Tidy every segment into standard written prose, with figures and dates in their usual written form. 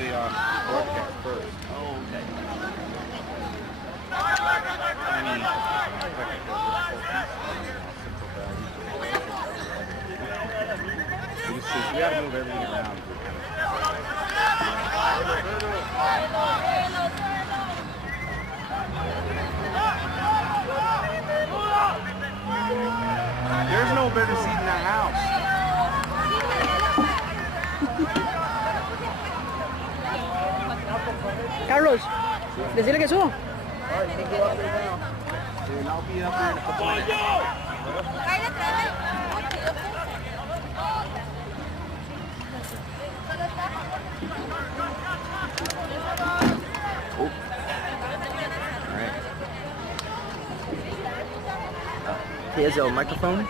the broadcast first. Oh, okay. We got to move everything around. There's no better seat in the house. Carlos, decirle que subo. All right, you can go up there now. And I'll be up there in a couple minutes. Oh. All right. He has a microphone.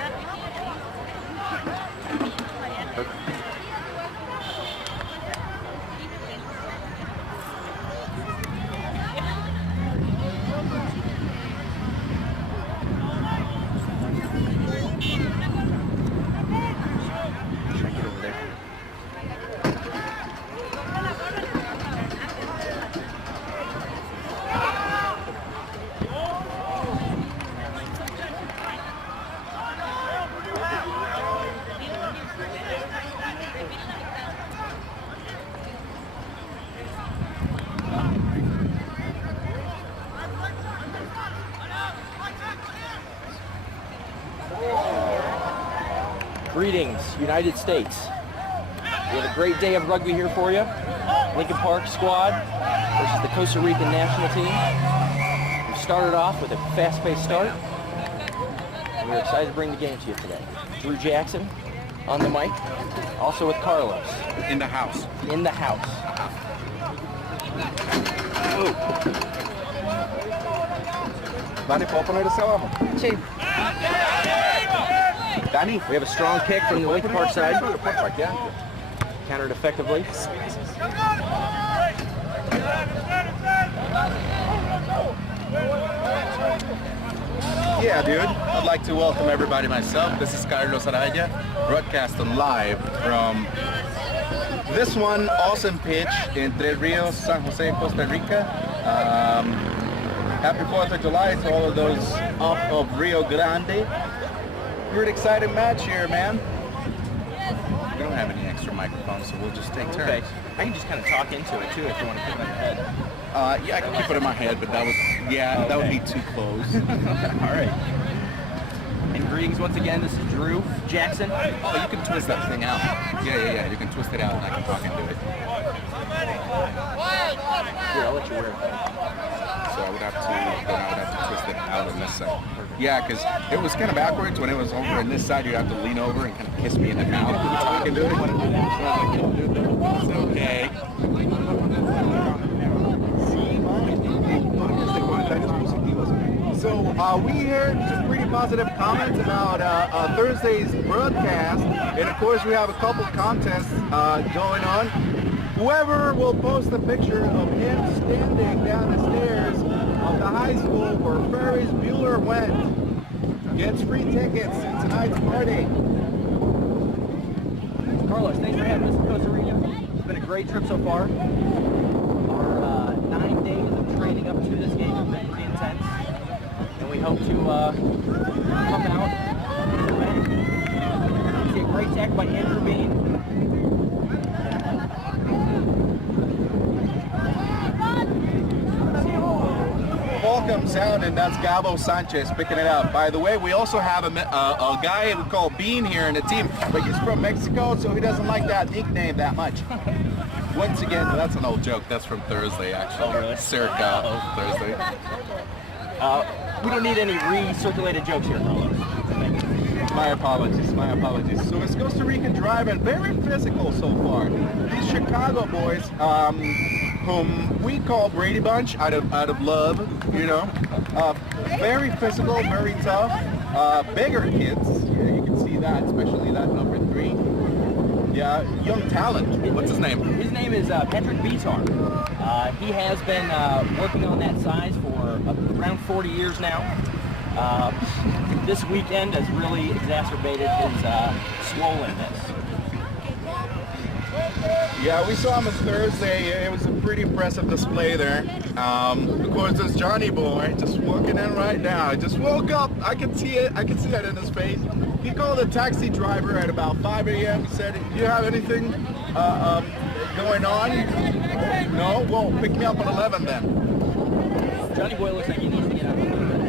Greetings, United States. We have a great day of rugby here for you. Lincoln Park squad versus the Costa Rican national team. We started off with a fast-paced start. And we're excited to bring the game to you today. Drew Jackson on the mic, also with Carlos. In the house. In the house. Dani, ¿puedo poner ese abajo? Sí. Danny, we have a strong kick from the Lincoln Park side. Countered effectively. Yeah, dude. I'd like to welcome everybody myself. This is Carlos Araya, broadcasting live from this one awesome pitch in Tres Rios, San Jose, Costa Rica. Happy 4th of July to all of those off of Rio Grande. Pretty exciting match here, man. We don't have any extra microphones, so we'll just take turns. Okay. I can just kind of talk into it too if you want to keep it on your head. Yeah, I can keep it in my head, but that would, that would be too close. All right. And greetings once again. This is Drew Jackson. Oh, you can twist that thing out. Yeah. You can twist it out, and I can talk into it. Here, I'll let you wear it. So I would have to twist it out on this side. Yeah, because it was kind of backwards when it was over on this side. You'd have to lean over and kind of kiss me in the mouth when you're talking to it. It's okay. So we heard some pretty positive comments about Thursday's broadcast, and of course we have a couple contests going on. Whoever will post a picture of him standing down the stairs of the high school where Ferris Bueller went gets free tickets to tonight's party. Carlos, thanks for having us in Costa Rica. It's been a great trip so far. Our 9 days of training up to this game have been pretty intense, and we hope to come out and win. See a great tackle by Andrew Bean. Ball comes out, and that's Gabo Sanchez picking it up. By the way, we also have a guy we call Bean here in the team, but he's from Mexico, so he doesn't like that nickname that much. Once again, that's an old joke. That's from Thursday, actually. Oh, really? Circa Thursday. We don't need any recirculated jokes here, Carlos. My apologies. So it's Costa Rican driving, very physical so far. These Chicago boys, whom we call Brady Bunch out of love, you know. Very physical, very tough. Bigger kids, yeah, you can see that, especially that number 3. Yeah, young talent. What's his name? His name is Patrick Vitar. He has been working on that size for around 40 years now. This weekend has really exacerbated his swollenness. Yeah, we saw him on Thursday. It was a pretty impressive display there. Of course, this Johnny boy just walking in right now. I just woke up. I can see it. I can see that in his face. He called a taxi driver at about 5 a.m. He said, "Do you have anything going on?" No? Well, pick me up at 11 then. Johnny boy looks like he needs to get out a little bit.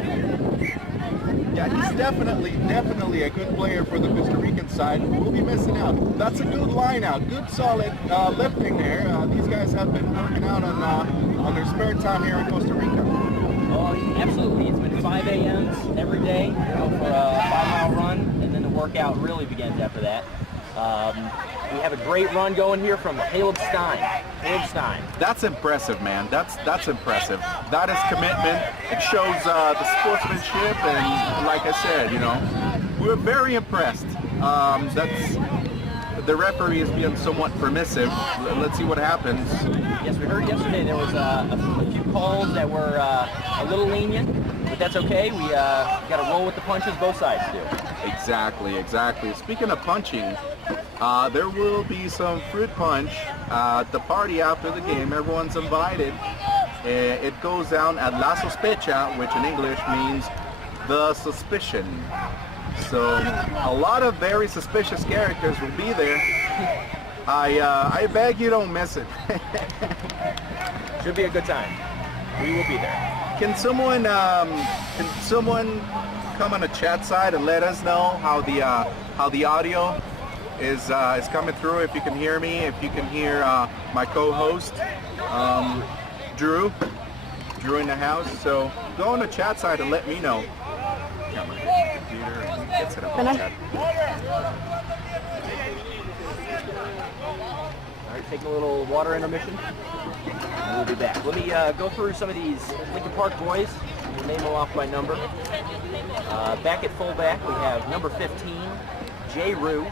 Yeah, he's definitely a good player for the Costa Rican side. We'll be missing out. That's a good line out. Good solid lifting there. These guys have been working out on their spare time here in Costa Rica. Oh, absolutely. It's been 5 a.m. every day, you know, for a 5-mile run, and then the workout really begins after that. We have a great run going here from Caleb Stein. Caleb Stein. That's impressive, man. That's impressive. That is commitment. It shows the sportsmanship, and like I said, you know, we're very impressed. That's the referee is being somewhat permissive. Let's see what happens. Yes, we heard yesterday there was a few calls that were a little lenient, but that's okay. We got to roll with the punches both sides do. Exactly. Speaking of punching, there will be some fruit punch at the party after the game. Everyone's invited. It goes down at La Sospecha, which in English means the suspicion. So a lot of very suspicious characters will be there. I beg you don't miss it. Should be a good time. We will be there. Can someone come on the chat side and let us know how the audio is coming through? If you can hear me, if you can hear my co-host Drew in the house. So go on the chat side and let me know. Got my computer and gets it up on the chat. All right, taking a little water intermission. And we'll be back. Let me go through some of these Lincoln Park boys. We'll name them off by number. Back at fullback, we have number 15, Jay Rue.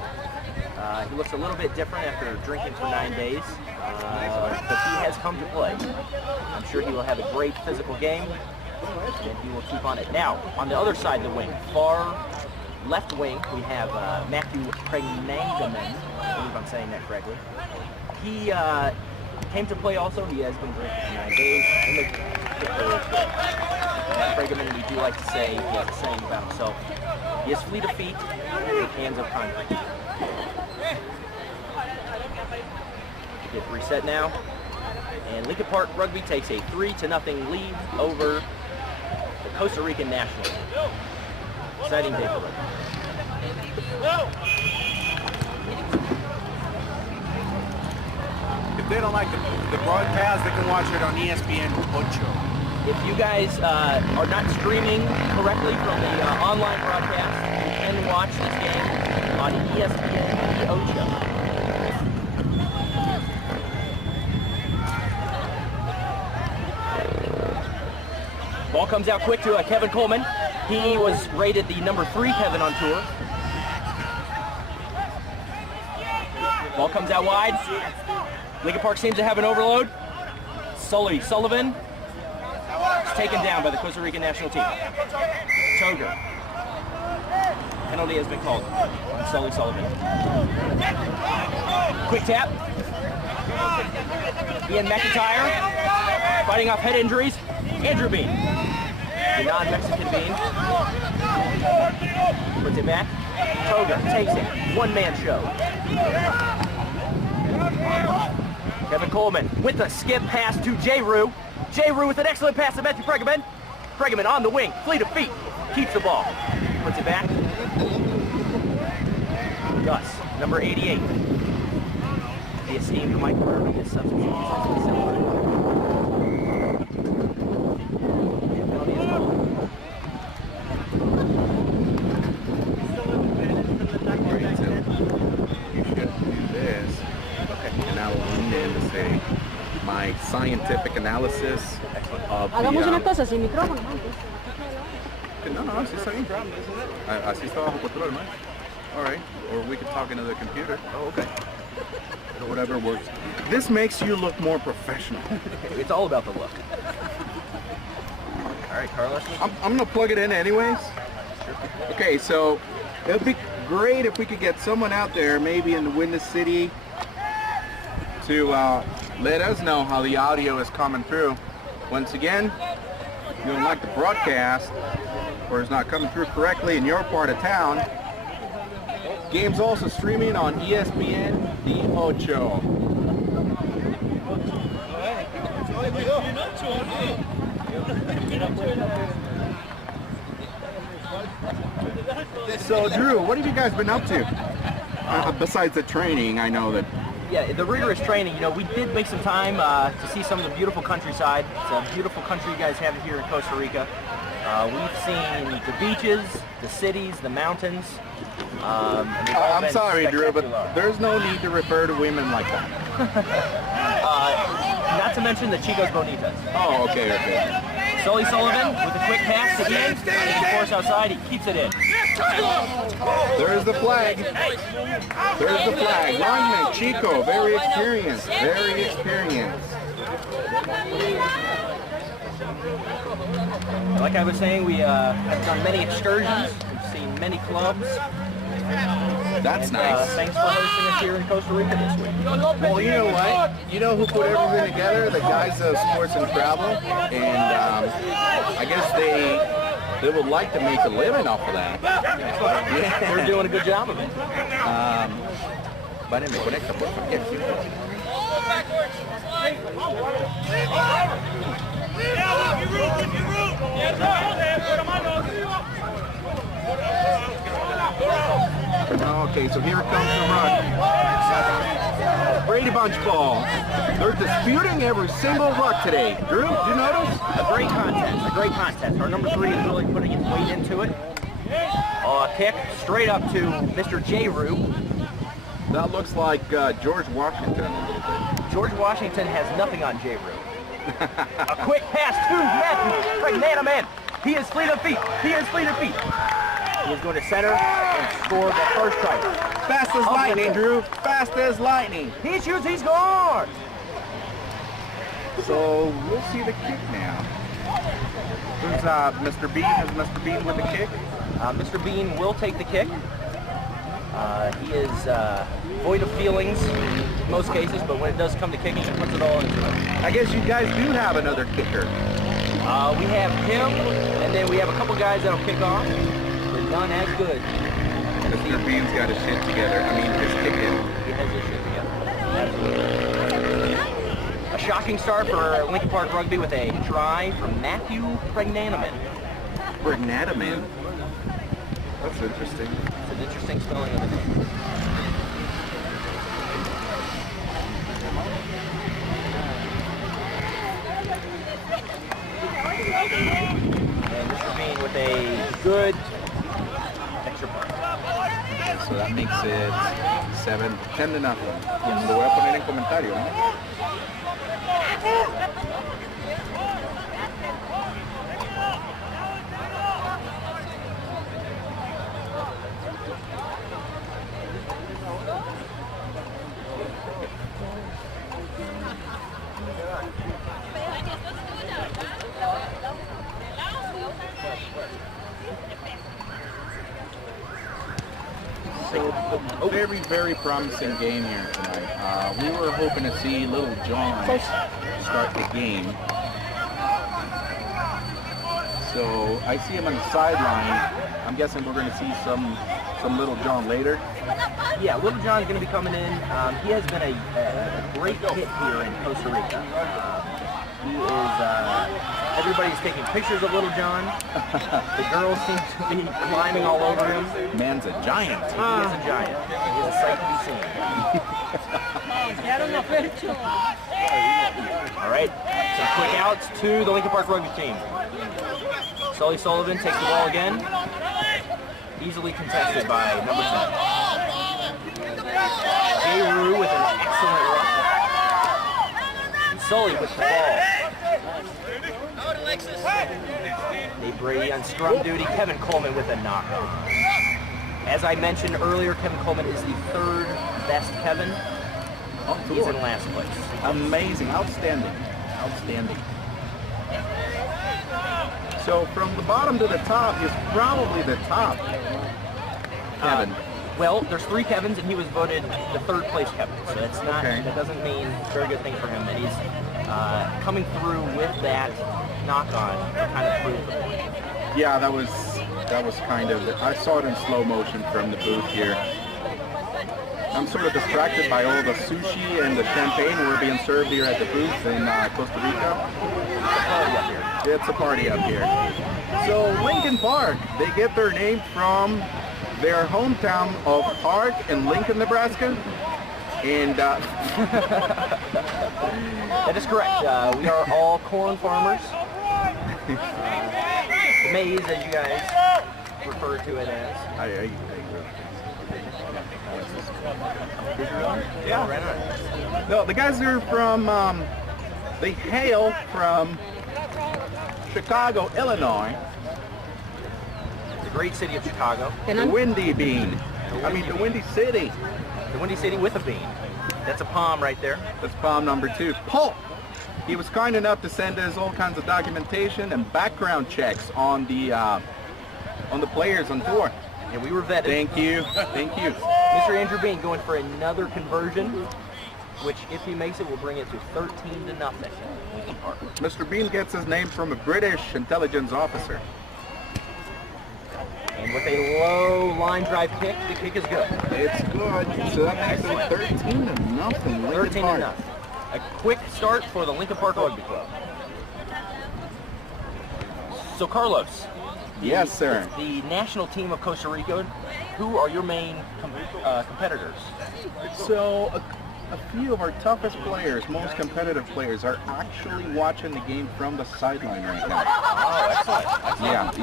He looks a little bit different after drinking for 9 days, but he has come to play. I'm sure he will have a great physical game, and he will keep on it. Now, on the other side of the wing, far left wing, we have Matthew Pregnangaman. I believe I'm saying that correctly. He came to play also. He has been drinking for 9 days. Matt Pregnangaman, we do like to say, he has a saying about himself. He has fleet of feet and hands of concrete. Get reset now. And Lincoln Park Rugby takes a 3-0 lead over the Costa Rican national team. Exciting day for rugby. If they don't like the broadcast, they can watch it on ESPN 8. If you guys are not streaming correctly from the online broadcast, you can watch this game on ESPN 8. Ball comes out quick to Kevin Coleman. He was rated the number 3 Kevin on tour. Ball comes out wide. Lincoln Park seems to have an overload. Sully Sullivan is taken down by the Costa Rican national team. Toger. Penalty has been called on Sully Sullivan. Quick tap. Ian McIntyre fighting off head injuries. Andrew Bean, the non-Mexican Bean, puts it back. Toger takes it. One-man show. Kevin Coleman with a skip pass to Jay Rue. Jay Rue with an excellent pass to Matthew Pregaman. Pregaman on the wing, fleet of feet, keeps the ball. Puts it back. Gus, number 88. The esteemed Mike Irving is substitute. My scientific analysis of Hagamos una cosa sin micrófono. No, así está bien. Así está bajo control, man. All right. Or we could talk into the computer. Oh, okay. Or whatever works. This makes you look more professional. It's all about the look. All right, Carlos. I'm gonna plug it in anyways. Okay, so it would be great if we could get someone out there, maybe in the Windy City, to let us know how the audio is coming through. Once again, if you don't like the broadcast or it's not coming through correctly in your part of town, game's also streaming on ESPN The Ocho. So Drew, what have you guys been up to? Besides the training, I know that. Yeah, the rigorous training, you know, we did make some time to see some of the beautiful countryside. It's a beautiful country you guys have here in Costa Rica. We've seen the beaches, the cities, the mountains. And they've all I'm been sorry, Drew, but spectacular. there's no need to refer to women like that. Not to mention the Chicos Bonitas. Oh, okay. Sully Sullivan with a quick pass to Ian. He force outside, he keeps it in. There's the flag. There's the flag. Lineman Chico, very experienced. Like I was saying, we have done many excursions. We've seen many clubs. That's And, nice. thanks for hosting us here in Costa Rica this week. Well, you know what? You know who put everything together? The guys of Sports and Travel. And I guess they would like to make a living off of that. Yeah. We're doing a good job of it. Vale, me conecta, por favor. Okay, so here comes the run. Brady Bunch ball. They're disputing every single ruck today. Drew, did you notice? A great contest. Our number 3 is really putting his weight into it. Kick straight up to Mr. J. Rue. That looks like George Washington a little bit. George Washington has nothing on J. Rue. A quick pass to Matthew. Pregnanaman. He is fleet of feet. He is going to center and score the first try. Fast as lightning, Drew. Fast as lightning. He shoots, he scores! So we'll see the kick now. Who's Mr. Bean? Is Mr. Bean with the kick? Mr. Bean will take the kick. He is void of feelings in most cases, but when it does come to kicking, he puts it all into it. I guess you guys do have another kicker. We have him, and then we have a couple guys that'll kick off. They're none as good. Mr. Bean's got his shit together. I mean, his kicking. He has his shit together. Absolutely. A shocking start for Lincoln Park Rugby with a try from Matthew Pregnanaman. Pregnanaman? That's interesting. It's an interesting spelling of the name. And Mr. Bean with a good extra point. So that makes it 10-0. Lo voy a poner en comentario, ¿no? Very, very promising game here tonight. We were hoping to see Little John start the game. So I see him on the sideline. I'm guessing we're going to see some Little John later. Yeah, Little John's going to be coming in. He has been a great hit here in Costa Rica. He is, everybody's taking pictures of Little John. The girls seem to be climbing all over him. Man's a giant. He is a giant. He is a sight to be seen. All right, some quick outs to the Lincoln Park Rugby team. Sully Sullivan takes the ball again. Easily contested by number 7. J. Rue with an excellent rush. And Sully with the ball. Nate Brady on scrum duty. Kevin Coleman with a knock-on. As I mentioned earlier, Kevin Coleman is the 3rd best Kevin. He's in last place. Amazing. Outstanding. So from the bottom to the top, he's probably the top Kevin. Well, there's 3 Kevins, and he was voted the 3rd place Kevin. So that's not. Okay. That doesn't mean a very good thing for him. And he's coming through with that knock-on to kind of prove the point. Yeah, that was kind of. I saw it in slow motion from the booth here. I'm sort of distracted by all the sushi and the champagne we're being served here at the booth in Costa Rica. It's a party up here. So Lincoln Park, they get their name from their hometown of Park in Lincoln, Nebraska. And that is correct. We are all corn farmers. Maize, as you guys refer to it as. Yeah. No, the guys are from, they hail from Chicago, Illinois. The great city of Chicago. The Windy Bean. The Windy City. The Windy City with a bean. That's a palm right there. That's palm number 2. Paul. He was kind enough to send us all kinds of documentation and background checks on the players on tour. And we were vetted. Thank you. Thank you. Mr. Andrew Bean going for another conversion, which if he makes it will bring it to 13-0. Mr. Bean gets his name from a British intelligence officer. And with a low line drive kick, the kick is good. It's good. So that makes it 13-0. 13-0. A quick start for the Lincoln Park Rugby Club. So Carlos. Yes, sir. The national team of Costa Rica, who are your main competitors? So a few of our toughest players, most competitive players, are actually watching the game from the sideline right now. Oh, excellent.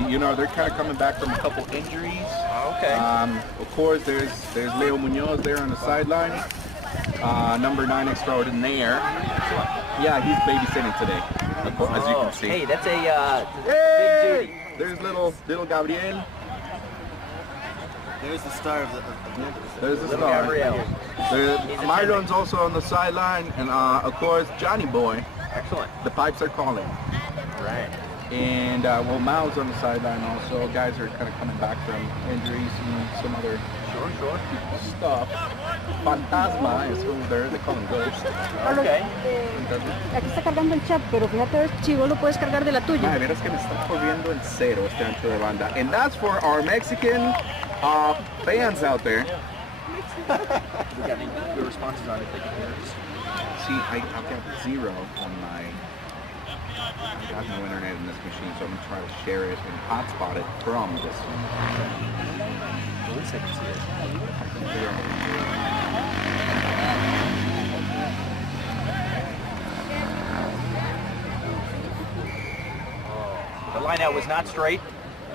Yeah, they're kind of coming back from a couple injuries. Okay. Of course, there's Leo Munoz there on the sideline. Number 9 extraordinaire. Yeah, he's babysitting today, as you can see. Hey, that's a big duty. There's little Gabriel. There's the star of the There's the Little star. Gabriel. Myron's also on the sideline, and of course Johnny Boy. Excellent. The pipes are calling. Right. And Mao's on the sideline also. Guys are kind of coming back from injuries and some other Sure. stuff. Fantasma is over there. They call him Ghost. Okay. Aquí está cargando el chat, pero fíjate si vos lo puedes cargar de la tuya. Ay, verás que me está corriendo en cero este ancho de banda. And that's for our Mexican fans out there. We got any good responses on it they can hear us. See, I've got 0 on my... I got no internet in this machine, so I'm going to try to share it and hotspot it from this one. At least I can see it. The lineout was not straight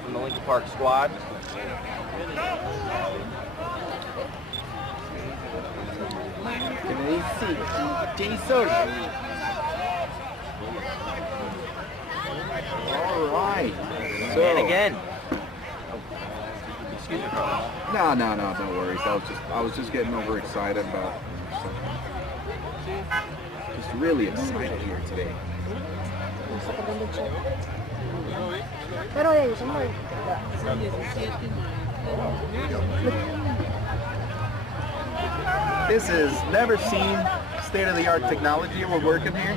from the Lincoln Park squad. All right. So, And again. Excuse me, Carlos. No, no worries. I was just getting overexcited about just really excited here today. Pero ellos son muy... This is never seen state-of-the-art technology we're working here.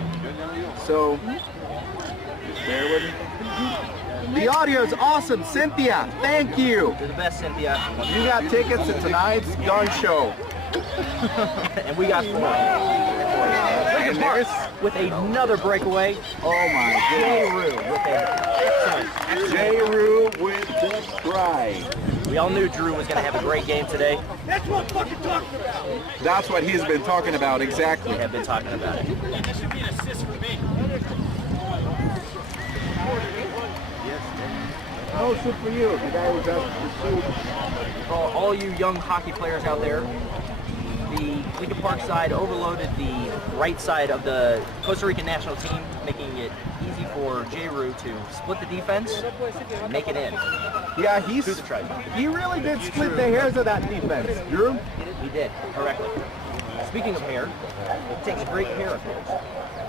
So just bear with me. The audio is awesome, Cynthia. Thank you. You're the best, Cynthia. You got tickets to tonight's gun show. And we got 4. And there's, with another breakaway. oh my Jay goodness. Rue with an excellent. J. Rue with the try. We all knew Drew was going to have a great game today. That's what I'm fucking talking about. That's what he's been talking about, exactly. We have been talking about it. That should be an assist for me. No shoot for you. The guy was asked to shoot. All you young hockey players out there, the Lincoln Park side overloaded the right side of the Costa Rican national team, making it easy for J. Rue to split the defense and make it in. Yeah, To the try zone. he really did split the hairs of that defense. Drew? He did, correctly. Speaking of hair, it takes great care of his.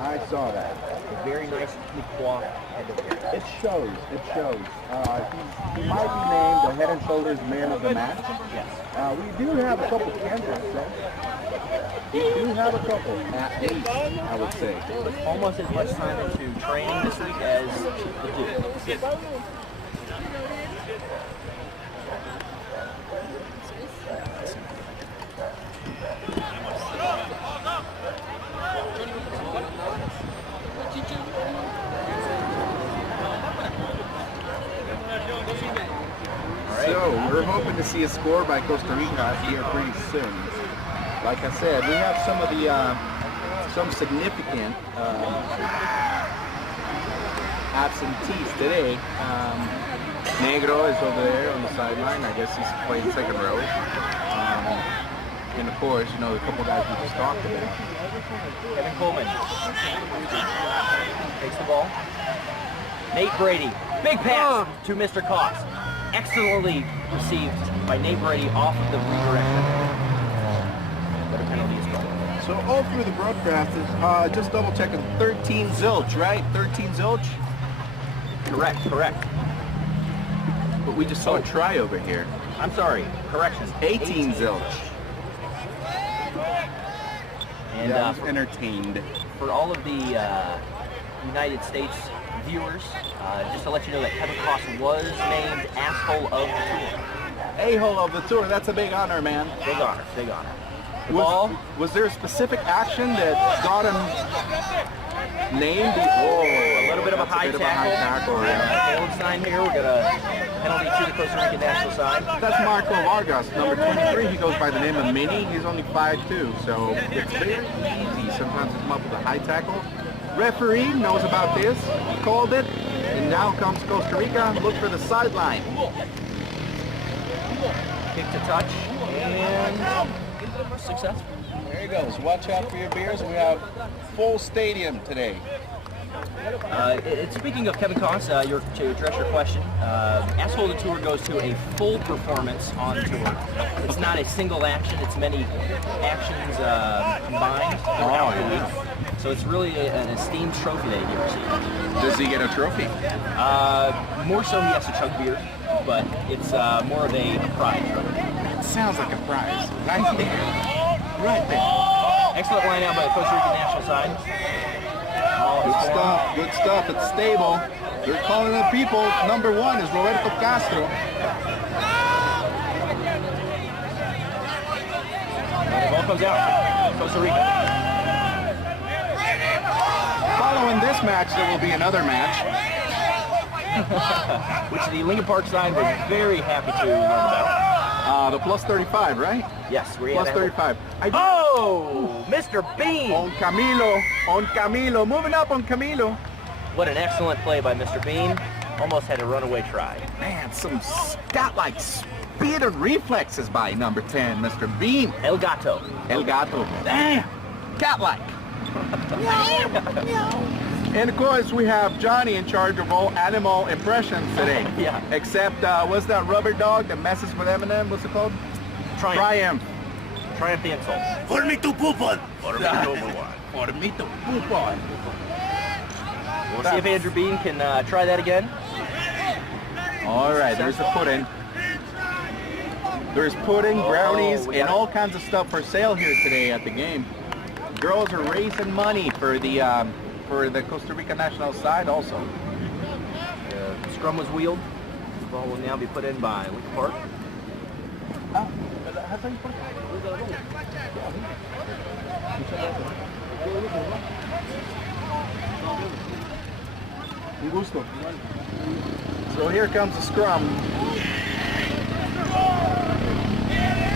I saw that. A very nicely coiffed head of hair. It shows. It shows. He might be named the Head and Shoulders Man of the Match. Yes. We do have a couple candidates, though. We do have a couple, at least, I would say. Almost as much time into training this week as the Duke. So, we're hoping to see a score by Costa Rica here pretty soon. Like I said, we have some of the, some significant absentees today. Negro is over there on the sideline. I guess he's playing second row. And of course, you know, the couple guys we just talked about. Kevin Coleman takes the ball. Nate Brady, big pass to Mr. Cost. Excellently received by Nate Brady off of the redirection. But a penalty is called. So all through the broadcast, just double checking, 13 zilch, right? 13 zilch? Correct. But we just saw a try over here. I'm sorry, correction. 18 zilch. And I was entertained. for all of the United States viewers, just to let you know that Kevin Cost was named Asshole of the Tour. A-hole of the tour, that's a big honor, man. Big honor, big honor. The ball, Was there a specific action that got him named? a little bit of a high tackle. Yeah. Caleb Stein here, we got a penalty to the Costa Rican national side. That's Marco Vargas, number 23. He goes by the name of Mini. He's only 5'2", so it's very easy sometimes to come up with a high tackle. Referee knows about this. He called it, and now comes Costa Rica. Look for the sideline. Kick to touch, and successful. There he goes. Watch out for your beers. We have full stadium today. Speaking of Kevin Cost, to address your question, Asshole of the Tour goes to a full performance on tour. It's not a single action, it's many actions combined throughout the week. So it's really an esteemed trophy that he receives. Does he get a trophy? More so he has to chug beer, but it's more of a pride trophy. It sounds like a prize. Right there. Right there. Excellent line out by the Costa Rican national side. Good stuff. Good stuff. It's stable. They're calling the people. Number 1 is Roberto Castro. And the ball comes out. Costa Rica. Following this match, there will be another match. Which the Lincoln Park side was very happy to learn about. The plus 35, right? Yes, we're Plus 35. Oh, Mr. Bean! On Camilo. Moving up on Camilo. What an excellent play by Mr. Bean. Almost had a runaway try. Man, some stat-like speed and reflexes by number 10, Mr. Bean. El Gato. El Gato. Damn! Cat-like. And of course, we have Johnny in charge of all animal impressions today. Yeah. Except, what's that rubber dog that messes with Eminem? What's it called? Triumph the insult. For me to poop on. For me to poop on. We'll see if Andrew Bean can try that again. All right, there's the pudding. There's pudding, brownies, and all kinds of stuff for sale here today at the game. Girls are raising money for the Costa Rica national side also. The scrum was wheeled. The ball will now be put in by Lincoln Park. So here comes the scrum.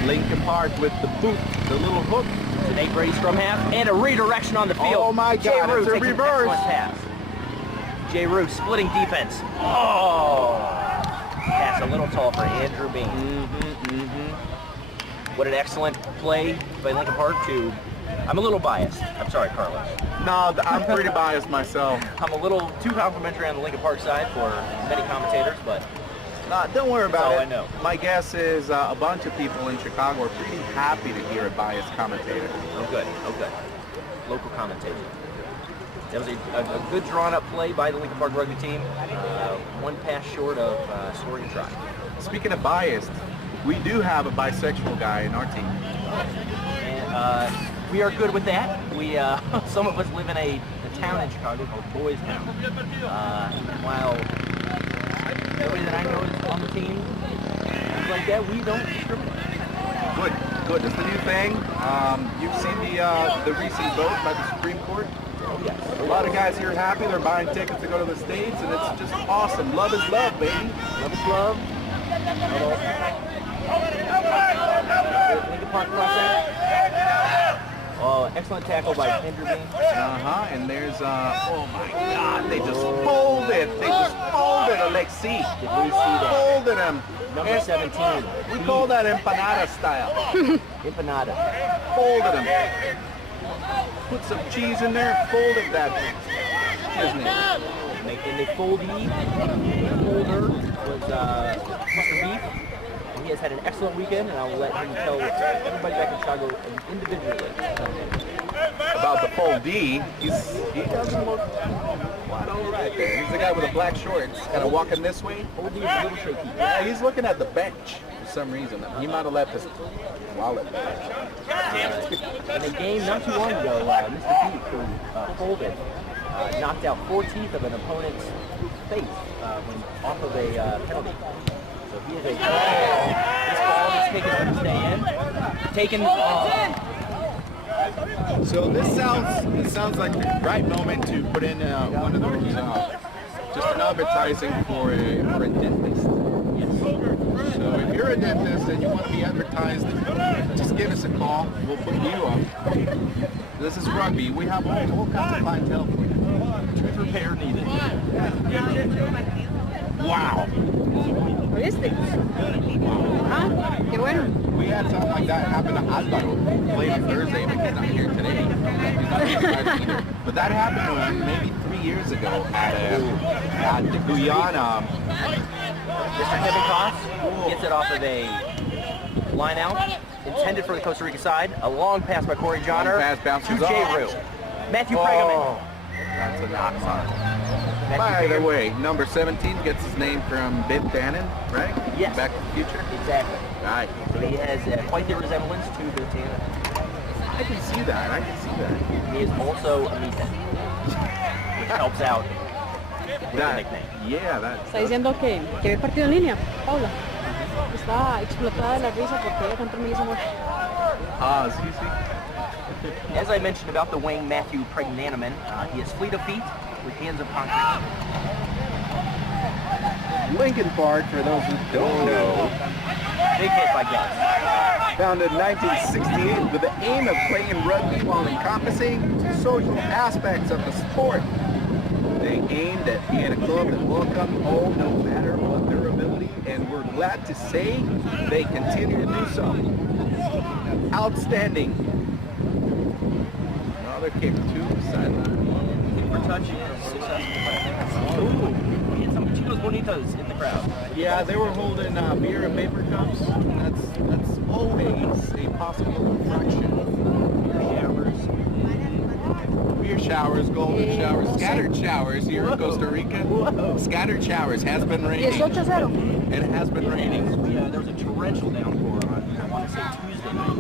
Lincoln Park with the boot, the little hook. The Nate Brady scrum half, and a redirection on the field. Oh my God, Jay Rue it's a takes an reverse. excellent pass. Jay Rue splitting defense. Oh! Pass a little tall for Andrew Bean. What an excellent play by Lincoln Park to... I'm a little biased. I'm sorry, Carlos. No, I'm pretty biased myself. I'm a little too complimentary on the Lincoln Park side for many commentators, but Don't worry about all it. I know. My guess is a bunch of people in Chicago are pretty happy to hear a biased commentator. Oh, good. Oh, good. Local commentator. That was a good drawn-up play by the Lincoln Park Rugby team. One pass short of scoring a try. Speaking of biased, we do have a bisexual guy in our team. And we are good with that. We some of us live in a town in Chicago called Boys Town. While everybody that I know is on the team, things like that, we don't discriminate. Good, good. That's the new thing. You've seen the recent vote by the Supreme Court. Oh, yes. A lot of guys here are happy. They're buying tickets to go to the States, and it's just awesome. Love is love, baby. Love is love. Lincoln Park crossing. Oh, excellent tackle by Andrew Bean. And there's, oh my God, they just folded. They just folded Alexi. Did we see that? Folded him. Number And 17. We call that empanada style. Empanada. Folded him. Put some cheese in there, folded that. Excuse me. And the foldee, the folder was Mr. Beef. And he has had an excellent weekend, and I'll let him tell everybody back in Chicago individually. About the foldee, he doesn't look quite all right there. He's the guy with the black shorts, kind of walking this way. Foldee is a little shaky. Yeah, he's looking at the bench for some reason. He might have left his wallet there. In a game not too long ago, Mr. Beef, who folded, knocked out 4 teeth of an opponent's face when off of a penalty. So he is a this ball is taken to stay in. Taken. So this sounds like the right moment to put in one of those just an advertising for a dentist. Yes. So if you're a dentist and you want to be advertised, just give us a call. We'll put you on. This is Rugby. We have all kinds of clientele for you. Tooth repair needed. Wow. ¿Oíste? Ah, qué bueno. We had something like that happen to Alvaro. Played on Thursday, but he's not here today. He's not here Friday either. But that happened maybe 3 years ago at the Guyana. Mr. Kevin Koss gets it off of a line out, intended for the Costa Rica side. A long pass by Corey Johnner Long pass bounces to Jay off. Rue. Matthew Pregeman. That's a knock on. By the way, number 17 gets his name from Biff Tannen, right? Yes. Back to the Future. Exactly. Right. So he has quite the resemblance to Bill Tannen. I can see that. I can see that. He is also a meathead, which helps out with the nickname. Yeah, that. Está diciendo que ve partido en línea, Paula. Está explotada de la risa porque ella contra mí hizo Ah, sí, sí. As I mentioned about the wing, Matthew Pregnanaman, he is fleet of feet with hands of concrete. Lincoln Park, for those who don't know, Big hit by Gus. founded in 1968 with the aim of playing rugby while encompassing social aspects of the sport. They aimed at being a club that welcomed all no matter what their ability, and we're glad to say they continue to do so. Outstanding. Another kick to the sideline. For touching, ooh, we had some chicos bonitos in the crowd. Yeah, they were holding beer and paper cups. That's always a possible infraction. Beer showers, golden showers, scattered showers here in Costa Rica. Scattered showers. Has been raining. 18-0. It has been raining. Yeah, there was a torrential downpour on, I want to say Tuesday night.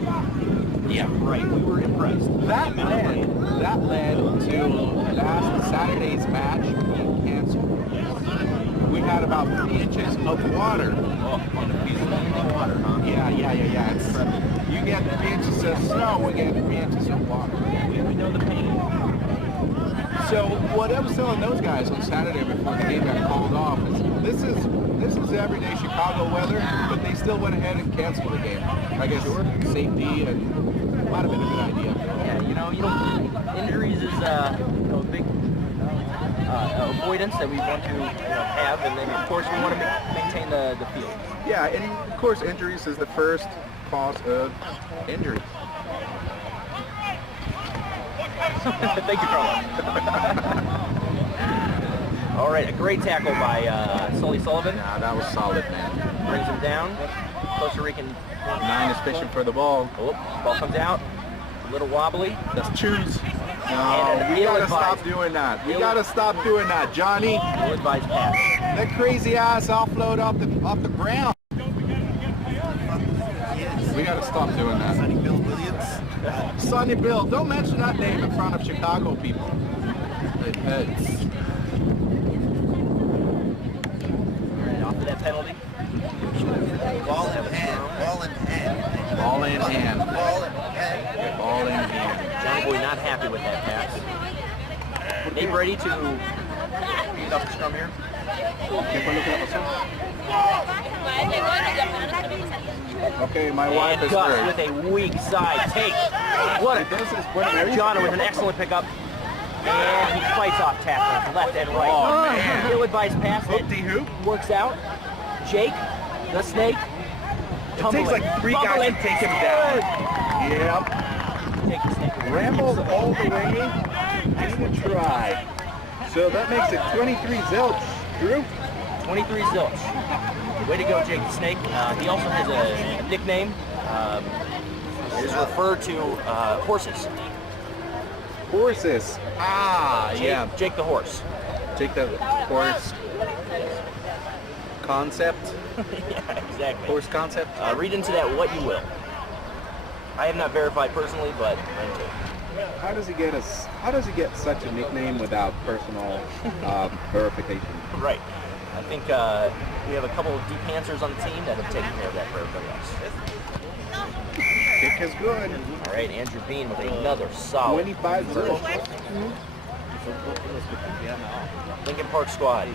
Yeah, right. We were impressed. That led to last Saturday's match being canceled. We had about 3 inches of water on the piece of water, huh? Yeah. It's, you get 3 inches of snow, we get 3 inches of water. We know the pain. So what I was telling those guys on Saturday before the game got called off is this is everyday Chicago weather, but they still went ahead and canceled the game. I guess safety and might have been a good idea. Yeah, you know, injuries is a big avoidance that we want to have, and then of course we want to maintain the field. Yeah, and of course injuries is the first cause of injury. Thank you, Carlos. All right. right, a great tackle by Sully Sullivan. Nah, that was solid, man. Brings him down. Costa Rican 9 is fishing for the ball. Oh, ball comes out. A little wobbly. Let's choose. No, And we gotta ill-advised. stop doing that. We gotta stop doing that, Johnny. Ill-advised pass. That crazy ass offload off the ground. We gotta stop doing that. Sonny Bill Williams. Sonny Bill, don't mention that name in front of Chicago people. It hurts. Right, off to that penalty. Ball in hand. Ball in hand. Ball in hand. Ball in hand. Ball in hand. Johnny Boy not happy with that pass. Nate Brady to pick up the scrum here. Okay, my wife And is Gus hurt. with a weak side take. What a John with an excellent pickup. And he fights off tackles left and right. Oh, man. Ill-advised pass that Hoop-de-hoop. works out. Jake, the snake, It takes like 3 guys to take him down. Yep. Take the snake. Rambles all the way. Didn't try. So that makes it 23 zilch. Drew? 23 zilch. Way to go, Jake the Snake. He also has a nickname. It is referred to horses. Horses. Ah, Jake, yeah. Jake the horse. Take the horse concept. Yeah, exactly. Horse concept. Read into that what you will. I have not verified personally, but I do. How does he get us? How does he get such a nickname without personal verification? Right. I think we have a couple of deep answers on the team that have taken care of that for everybody else. Kick is good. All right, Andrew Bean with another solid 25 zilch. Lincoln Park squad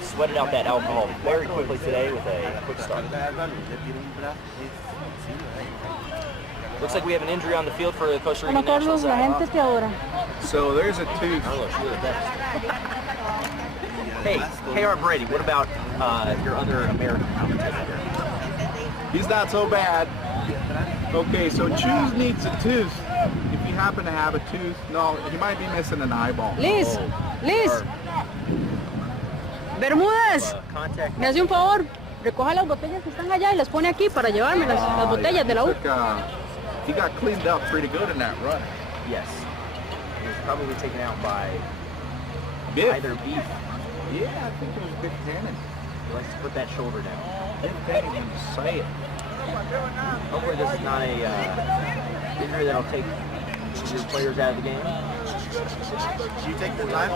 sweated out that alcohol very quickly today with a quick start. Looks like we have an injury on the field for the Costa Rica Bueno, national Carlos, la side. gente te adora. So there's a tooth. Carlos, you're the best. Hey, K.R. Brady, what about your other American commentator here? He's not so bad. Okay, so Choose needs a tooth. If you happen to have a tooth, no, he might be missing an eyeball. Liz, Oh. Liz, Bermúdez, Contact. me hace un favor, recoja las botellas que están allá y las pone aquí para llevarme las botellas de la U. He got cleaned up pretty good in that run. Yes. He was probably taken out by Biff. either Beef. Yeah, I think it was Biff Tannen. He likes to put that shoulder down. Biff Tannen when you say it. Hopefully this is not a injury that'll take your players out of the game. Did you take the time?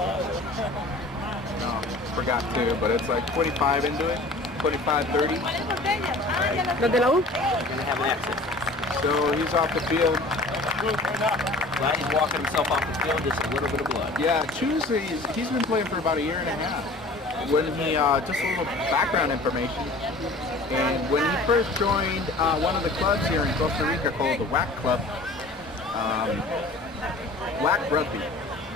No, forgot to, but it's like 25 into it. 25-30. Los de la U. He's going to have an exit. So he's off the field. Glad he's walking himself off the field, just a little bit of blood. Yeah, Choose, he's been playing for about a year and a half. When he, just a little background information, and when he first joined one of the clubs here in Costa Rica called the WAC Club, WAC Rugby,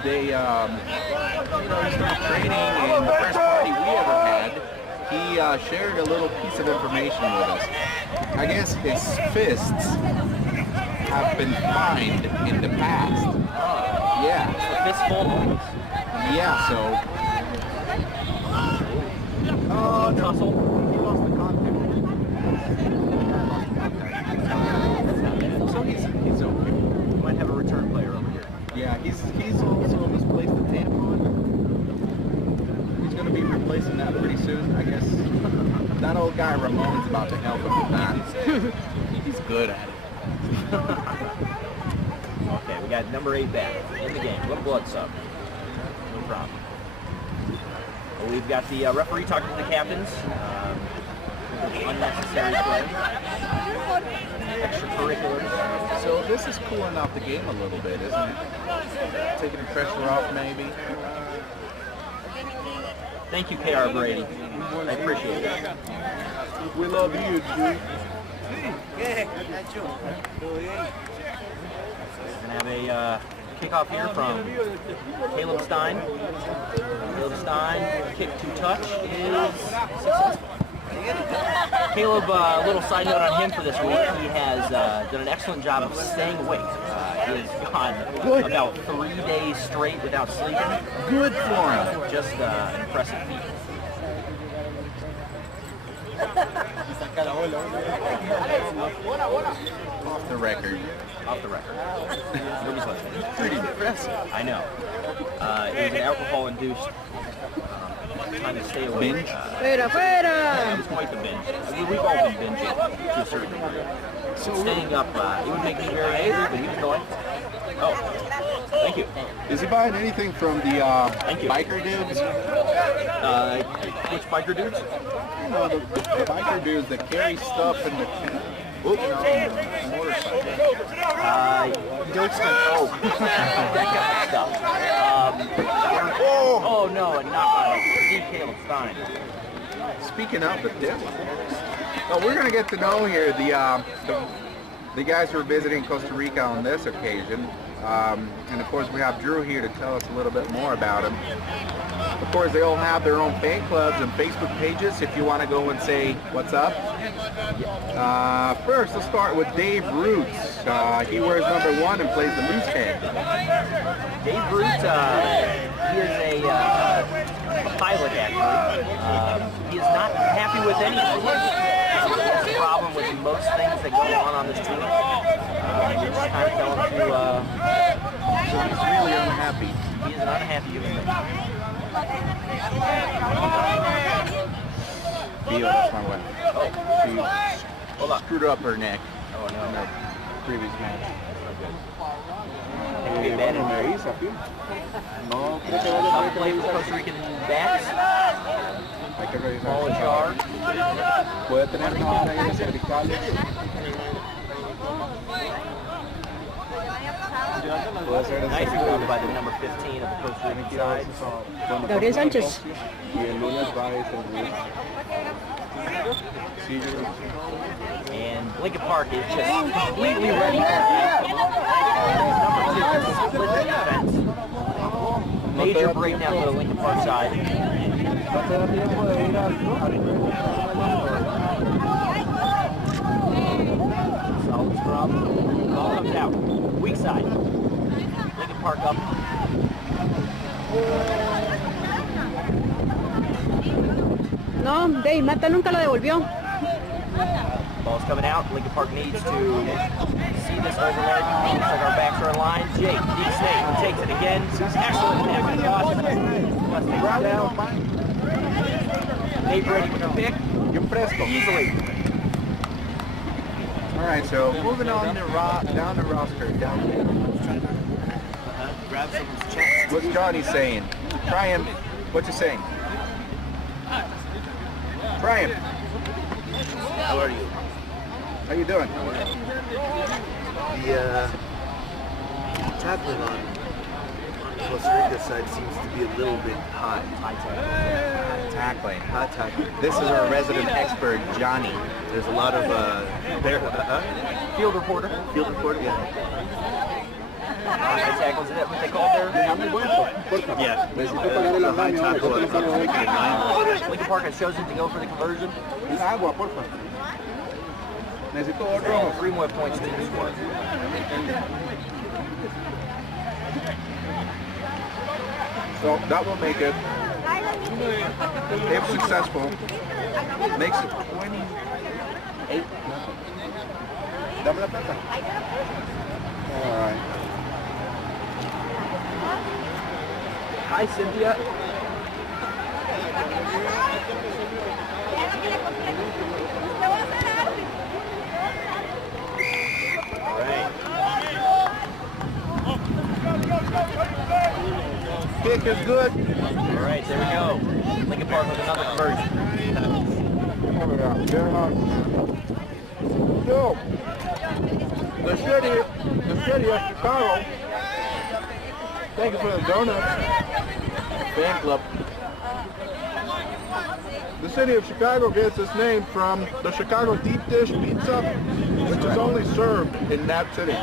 they, he started training, and the first party we ever had, he shared a little piece of information with us. I guess his fists have been fined in the past. Yeah. Fistful. Yeah, so. Oh, no. Tussle. He lost the contact. So he's okay. We might have a return player over here. Yeah, he's also misplaced the tampon. He's going to be replacing that pretty soon, I guess. That old guy Ramon's about to help him with that. He's good at it. Okay, we got number 8 back in the game. Little blood sub. No problem. Well, we've got the referee talking to the captains. Unnecessary play. Extracurriculars. So this is cooling off the game a little bit, isn't it? Taking the pressure off, maybe. Thank you, K.R. Brady. I appreciate it. We love you, dude. We're going to have a kickoff here from Caleb Stein. Caleb Stein, kick to touch is successful. Caleb, a little side note on him for this week. He has done an excellent job of staying awake. He has gone about 3 days straight without sleeping. Good for him. Just an impressive feat. Off the record. Off the record. Nobody's listening. Pretty impressive. I know. It was an alcohol-induced trying to stay awake. Fuera, It fuera! was quite the binge. We've all been binging to a certain degree. So staying up, it would make me very angry, but he was going. Oh, thank you. Is he buying anything from the you. biker dudes? Which biker dudes? You know, the biker dudes that carry stuff in the motorcycle. Dirksen. Oh, that kind of stuff. Oh no, and not by Caleb Stein. Speaking of the devil, well, we're going to get to know here the guys who are visiting Costa Rica on this occasion. And of course we have Drew here to tell us a little bit more about them. Of course they all have their own fan clubs and Facebook pages if you want to go and say what's up. First let's start with Dave Roots. He wears number 1 and plays the loose head. Dave Roots, he is a pilot actually. He is not happy with anything. That's the problem with most things that go on this team. You're just kind of telling him to, So he's really unhappy. he is an unhappy human being. Theo, that's my wife. Oh, She hold on. screwed up her neck Oh in no. the previous match. Be bad in there. No, Tough play for Costa Rican backs. hay que revisar. Ball jar. Puede tener una banda ahí de cervicales. Puede ser Nice move by the number 15 of the Costa Rican side. Gabriel Sánchez. Y el lunes va a ser And Lincoln Park is just completely ready for number 2 split the defense. Major breakdown for the Lincoln Park side. Solid scrub. Ball comes out. Weak side. Lincoln Park up. No, Dave, Mata nunca la devolvió. Ball's coming out. Lincoln Park needs to see this overlay. Looks like our backs are in line. Jake, deep snake, takes it again. Excellent hit by Josh. Let's take it down. Dave ready with a pick. Easily. All right, so moving on down the roster. Grab someone's chest. What's Johnny saying? Try him. What's he saying? Try him. How are you? How you doing? The tackling on Costa Rica side seems to be a little bit high. Tackling. Hot tackling. This is our resident expert, Johnny. There's a lot of Field reporter. field report. Yeah. Tackles, is that what they call there? Yeah. The high tackle on Costa Rica line. Lincoln Park has chosen to go for the conversion. Agua, porfa. Necesito So otro. 3 more points to this one. So that will make it, if successful, makes it 28. Dame la plata. All right. Hi, Cynthia. All right. Kick is good. All right, there we go. Lincoln Park with another conversion. Yo, the city of Chicago. Thank you for the donuts. Fan club. The city of Chicago gets its name from the Chicago deep dish pizza, which is only served in that city. Y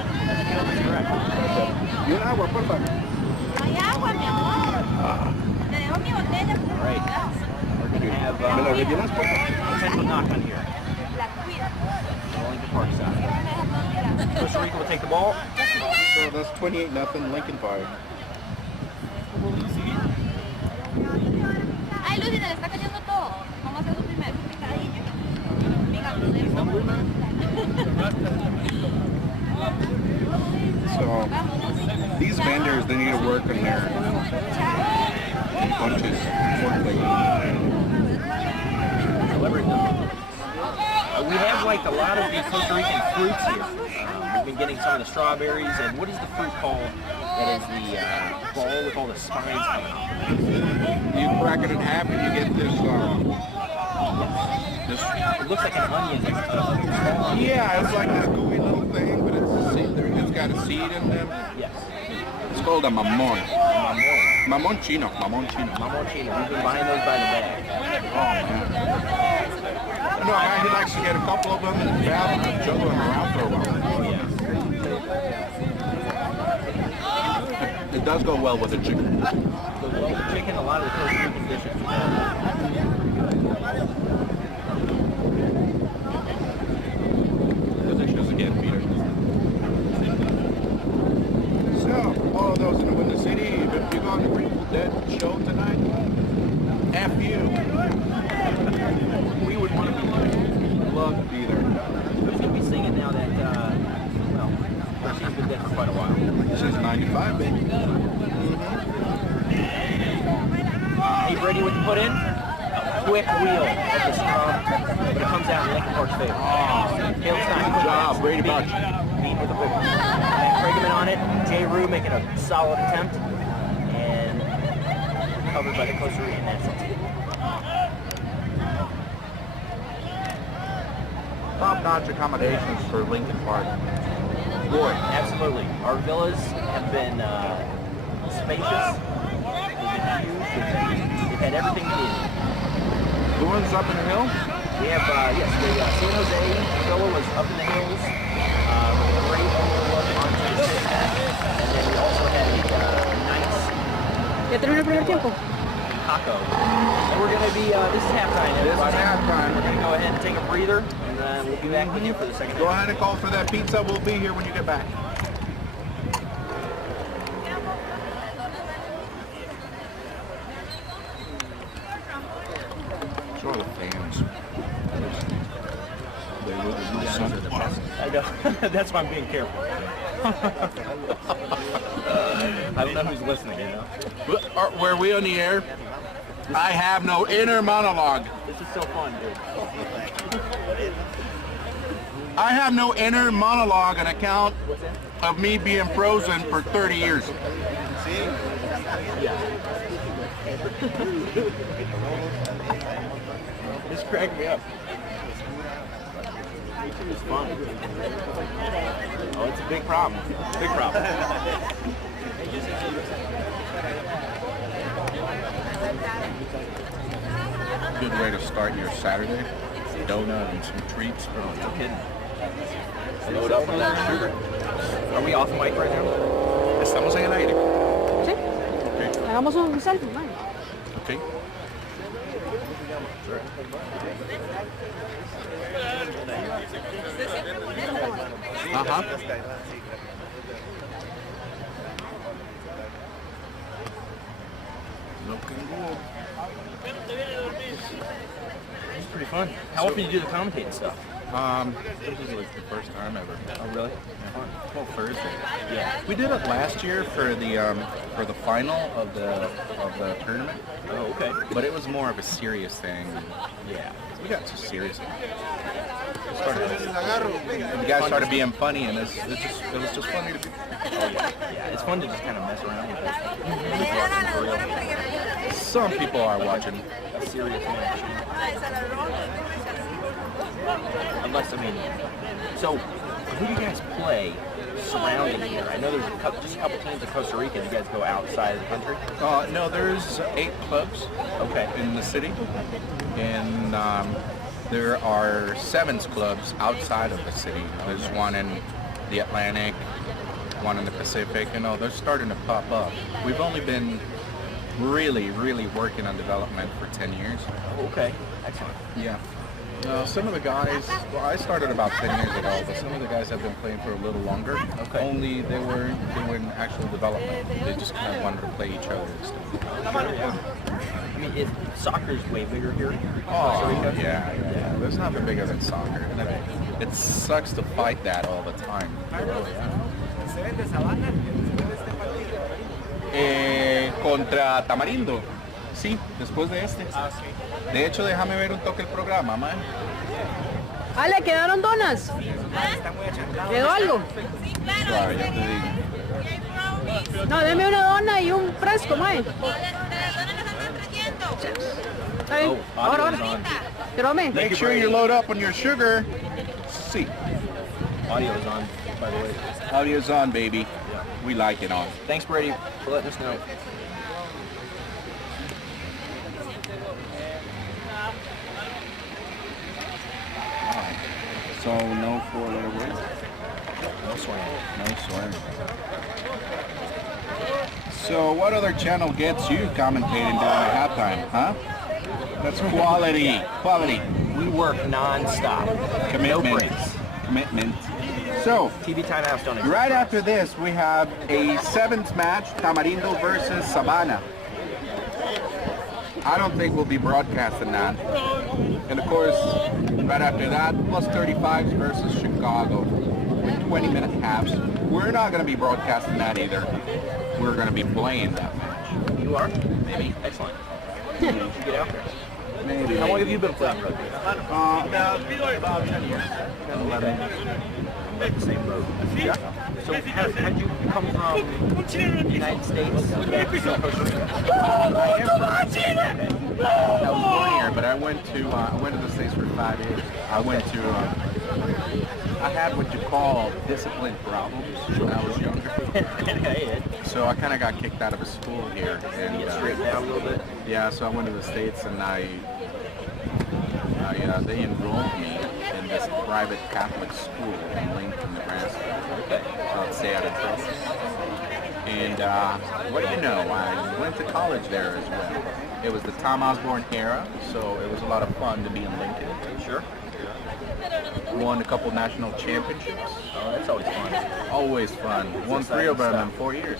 un agua, porfa. All right. We're going to have potential knock on here. Lincoln Park side. Costa Rica will take the ball. So that's 28-0 Lincoln Park. Ay, Lucy, se le está cayendo todo. Vamos a hacer su primer picadillo. So these vendors, they need to work on their punches. We have like a lot of the Costa Rican fruits here. We've been getting some of the strawberries, and what is the fruit called that is the ball with all the spines coming off? You crack it in half and you get this, It looks like an onion. yeah, it's like this gooey little thing, but it's got a seed in them. Yes. It's called a mamon. Mamon. Mamon chino. Mamon chino. We've been buying those by the bag. Oh, man. No, he likes to get a couple of them and grab them and juggle them around for a while. Oh, yeah. It does go well with the chicken. Goes well with chicken, a lot of the Costa Rican dishes. Delicious again, Peter. So, all of those in the Windy City, if you're going to Grateful Dead show tonight, F you. We would want to be there. Love to be there. Who's going to be singing now that, well, she's been dead for quite a while. Since 95, baby. Are you ready with the put in? A quick wheel of the scrum, but it comes out in Lincoln Park's favor. Caleb Stein. Good job, Brady Bunch. Beat with the big one. Matt Craigman on it. Jay Rue making a solid attempt. And covered by the Costa Rican national team. Top-notch accommodations for Lincoln Park. Boy, absolutely. Our villas have been spacious. They've been huge. They've had everything we needed. The ones up in the hill? We have, yes, the San Jose villa was up in the hills, with a great overlook onto the city. And then we also had a nice ¿Ya terminó el primer tiempo? taco. And we're going to be, this is halftime, everybody. This is halftime. We're going to go ahead and take a breather, and then we'll be back with you for the second Go half. ahead and call for that pizza. We'll be here when you get back. Show the fans. They look at my son. I know. That's why I'm being careful. I don't know who's listening, you know. Were we on the air? I have no inner monologue. This is so fun, dude. I have no inner monologue on account of me being frozen for 30 years. This cracked me up. It's fun. Oh, it's a big problem. Big problem. Good way to start your Saturday. Donut and some treats. Oh, no kidding. Load up on that sugar. Are we off mic right now? Estamos en el aire. Sí. Okay. Hagamos un selfie, man. Okay. Uh-huh. Looking good. It's pretty fun. How often do you do the commentating stuff? This is like the first time ever. Oh, really? Well, Thursday. Yeah. We did it last year for the final of the tournament. Oh, okay. But it was more of a serious thing. Yeah. We got too serious. The guys started being funny, and it was just funny to be. Oh, yeah. Yeah. It's fun to just kind of mess around with it. For real. Some people are watching. A serious match. Unless, I mean, so who do you guys play surrounding here? I know there's just a couple teams in Costa Rica. Do you guys go outside of the country? No, there's 8 clubs. Okay. In the city, and there are 7 clubs outside of the city. There's one in the Atlantic, one in the Pacific. You know, they're starting to pop up. We've only been really working on development for 10 years. Okay, excellent. Yeah. Some of the guys, well, I started about 10 years ago, but some of the guys have been playing for a little longer. Okay. Only they weren't doing actual development. They just kind of wanted to play each other and stuff. Sure, yeah. I mean, soccer's way bigger here. Oh, yeah. There's nothing bigger than soccer. And it sucks to fight that all the time. Contra Tamarindo. Sí, después de este. De hecho, déjame ver un toque el programa, man. Ale, ¿quedaron donas? ¿Quedó algo? Suave, ya te digo. No, deme una dona y un fresco, mae. Está bien. Ahora. Tírame. Make sure you load up on your sugar. Sí. Audio's on, by the way. Audio's on, baby. We like it on. Thanks, Brady, for letting us know. So no 4-letter words? No swearing. No swearing. So what other channel gets you commentating during the halftime, huh? That's quality. Quality. We work non-stop. Commitment. No breaks. Commitment. So, TV timeouts don't exist. right after this, we have a 7th match, Tamarindo versus Sabana. I don't think we'll be broadcasting that. And of course, right after that, plus 35s versus Chicago with 20-minute halves. We're not going to be broadcasting that either. We're going to be playing that match. You are? Maybe. Excellent. You should get out there. Maybe. How long have you been playing rugby? About 10 years. 10, 11. Same road. Yeah. So had you come from the United States to Costa Rica? I was born here, but I went to the States for 5 years. I had what you call discipline problems when I was younger. So I kind of got kicked out of a school here. And get straightened out a little bit? Yeah, so I went to the States and they enrolled me in this private Catholic school in Lincoln, Nebraska. Okay. I'd stay out of trouble. And what do you know? I went to college there as well. It was the Tom Osborne era, so it was a lot of fun to be in Lincoln. Sure. Won a couple national championships. Oh, that's always fun. Always fun. Won 3 of them in 4 years.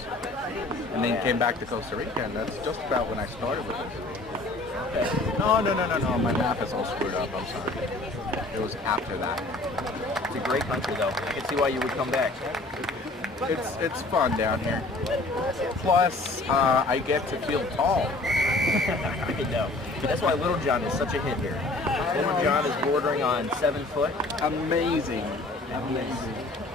And then came back to Costa Rica, and that's just about when I started with it. No. My math is all screwed up. I'm sorry. It was after that. It's a great country, though. I can see why you would come back. It's fun down here. Plus, I get to feel tall. I know. That's why Little John is such a hit here. Little John is bordering on 7 foot. Amazing.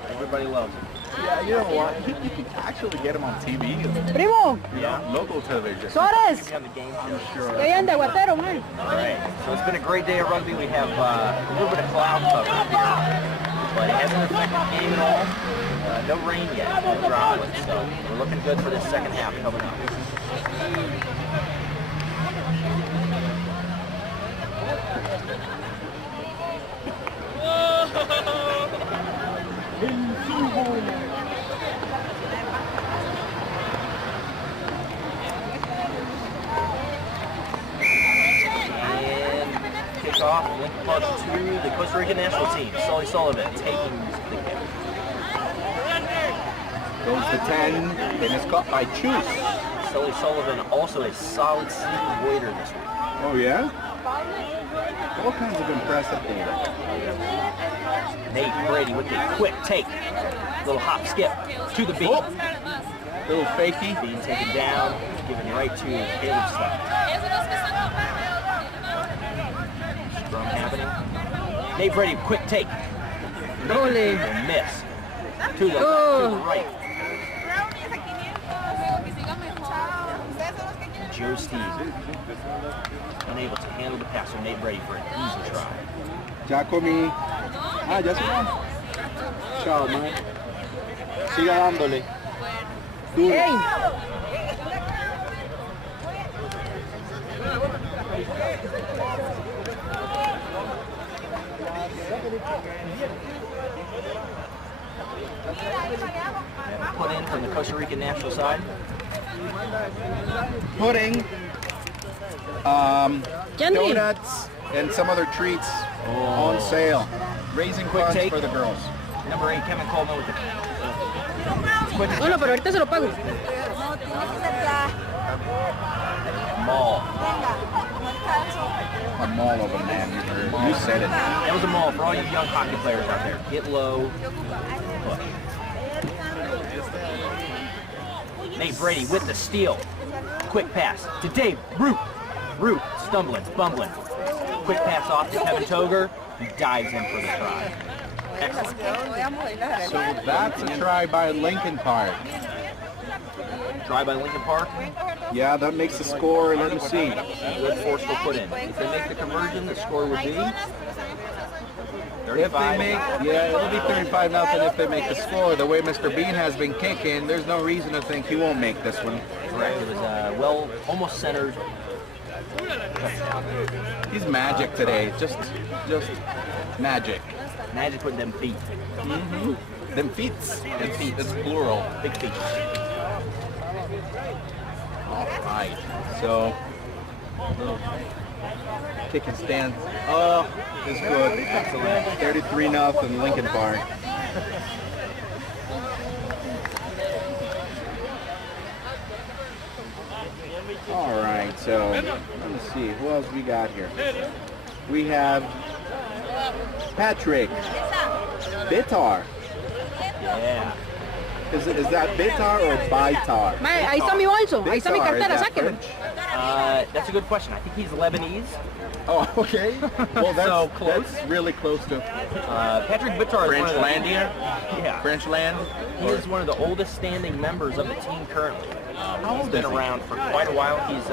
Everybody loves him. Yeah, you know what? You can actually get him on TV. Primo, Yeah. Local television. Suárez. On the game show. Sure. Que hayan de aguatero, man. All right. So it's been a great day of rugby. We have a little bit of cloud cover here, but it hasn't affected the game at all. No rain yet, no droplets. So we're looking good for this second half coming up. Kickoff, Lincoln Park to the Costa Rica national team. Sully Sullivan taking the kick. Goes to 10, and it's caught by Chus. Sully Sullivan also a solid sneaky waiter this week. Oh, yeah? All kinds of impressive data. Nate Brady with the quick take. Little hop skip to the beat. Little fakey. Being taken down, given right to Caleb Stubb. Scrum happening. Nate Brady, quick take. Ole. And miss. To the right. Joe Steve. Unable to handle the pass from Nate Brady for an easy try. Ya comí. Ah, ya se va. Chao, man. Siga dándole. Duro. Hey. Put in from the Costa Rican national side. pudding, Candy. donuts, and some other treats on sale. Raising Quick funds take. for the girls. Number 8, Kevin Coleman with the Bueno, pero ahorita se lo pago. No, tiene que ser ya. mall. A mall of a man. You said it. That was a mall for all you young hockey players out there. Get low. Push. Nate Brady with the steal. Quick pass to Dave. Root. Stumbling, bumbling. Quick pass off to Kevin Toger. He dives in for the try. Excellent. So that's a try by Lincoln Park. Try by Lincoln Park. Yeah, that makes the score. Let me see. Good forceful put in. If they make the conversion, the score would be If 35. they make, yeah, it'll be 35-0 if they make the score. The way Mr. Bean has been kicking, there's no reason to think he won't make this one. Correct. It was almost centered. He's magic today. Just magic. Magic with them feet. Them feets. It's plural. Big feet. All right. So, little kick and stand. Oh, it's good. Excellent. 33-0 Lincoln Park. All right. So, let me see. Who else we got here? We have Patrick Bitar. Yeah. Is that Bitar or Bitar? Ahí está mi bolso, ahí está mi Bitar, is cartera, that sáquelo. French? That's a good question. I think he's Lebanese. Oh, okay. Well, that's, So close. that's really close to Patrick Bitar is one of the Frenchlandia? Yeah. French land. He is one of the oldest standing members of the team currently. He's been around for quite a while. He's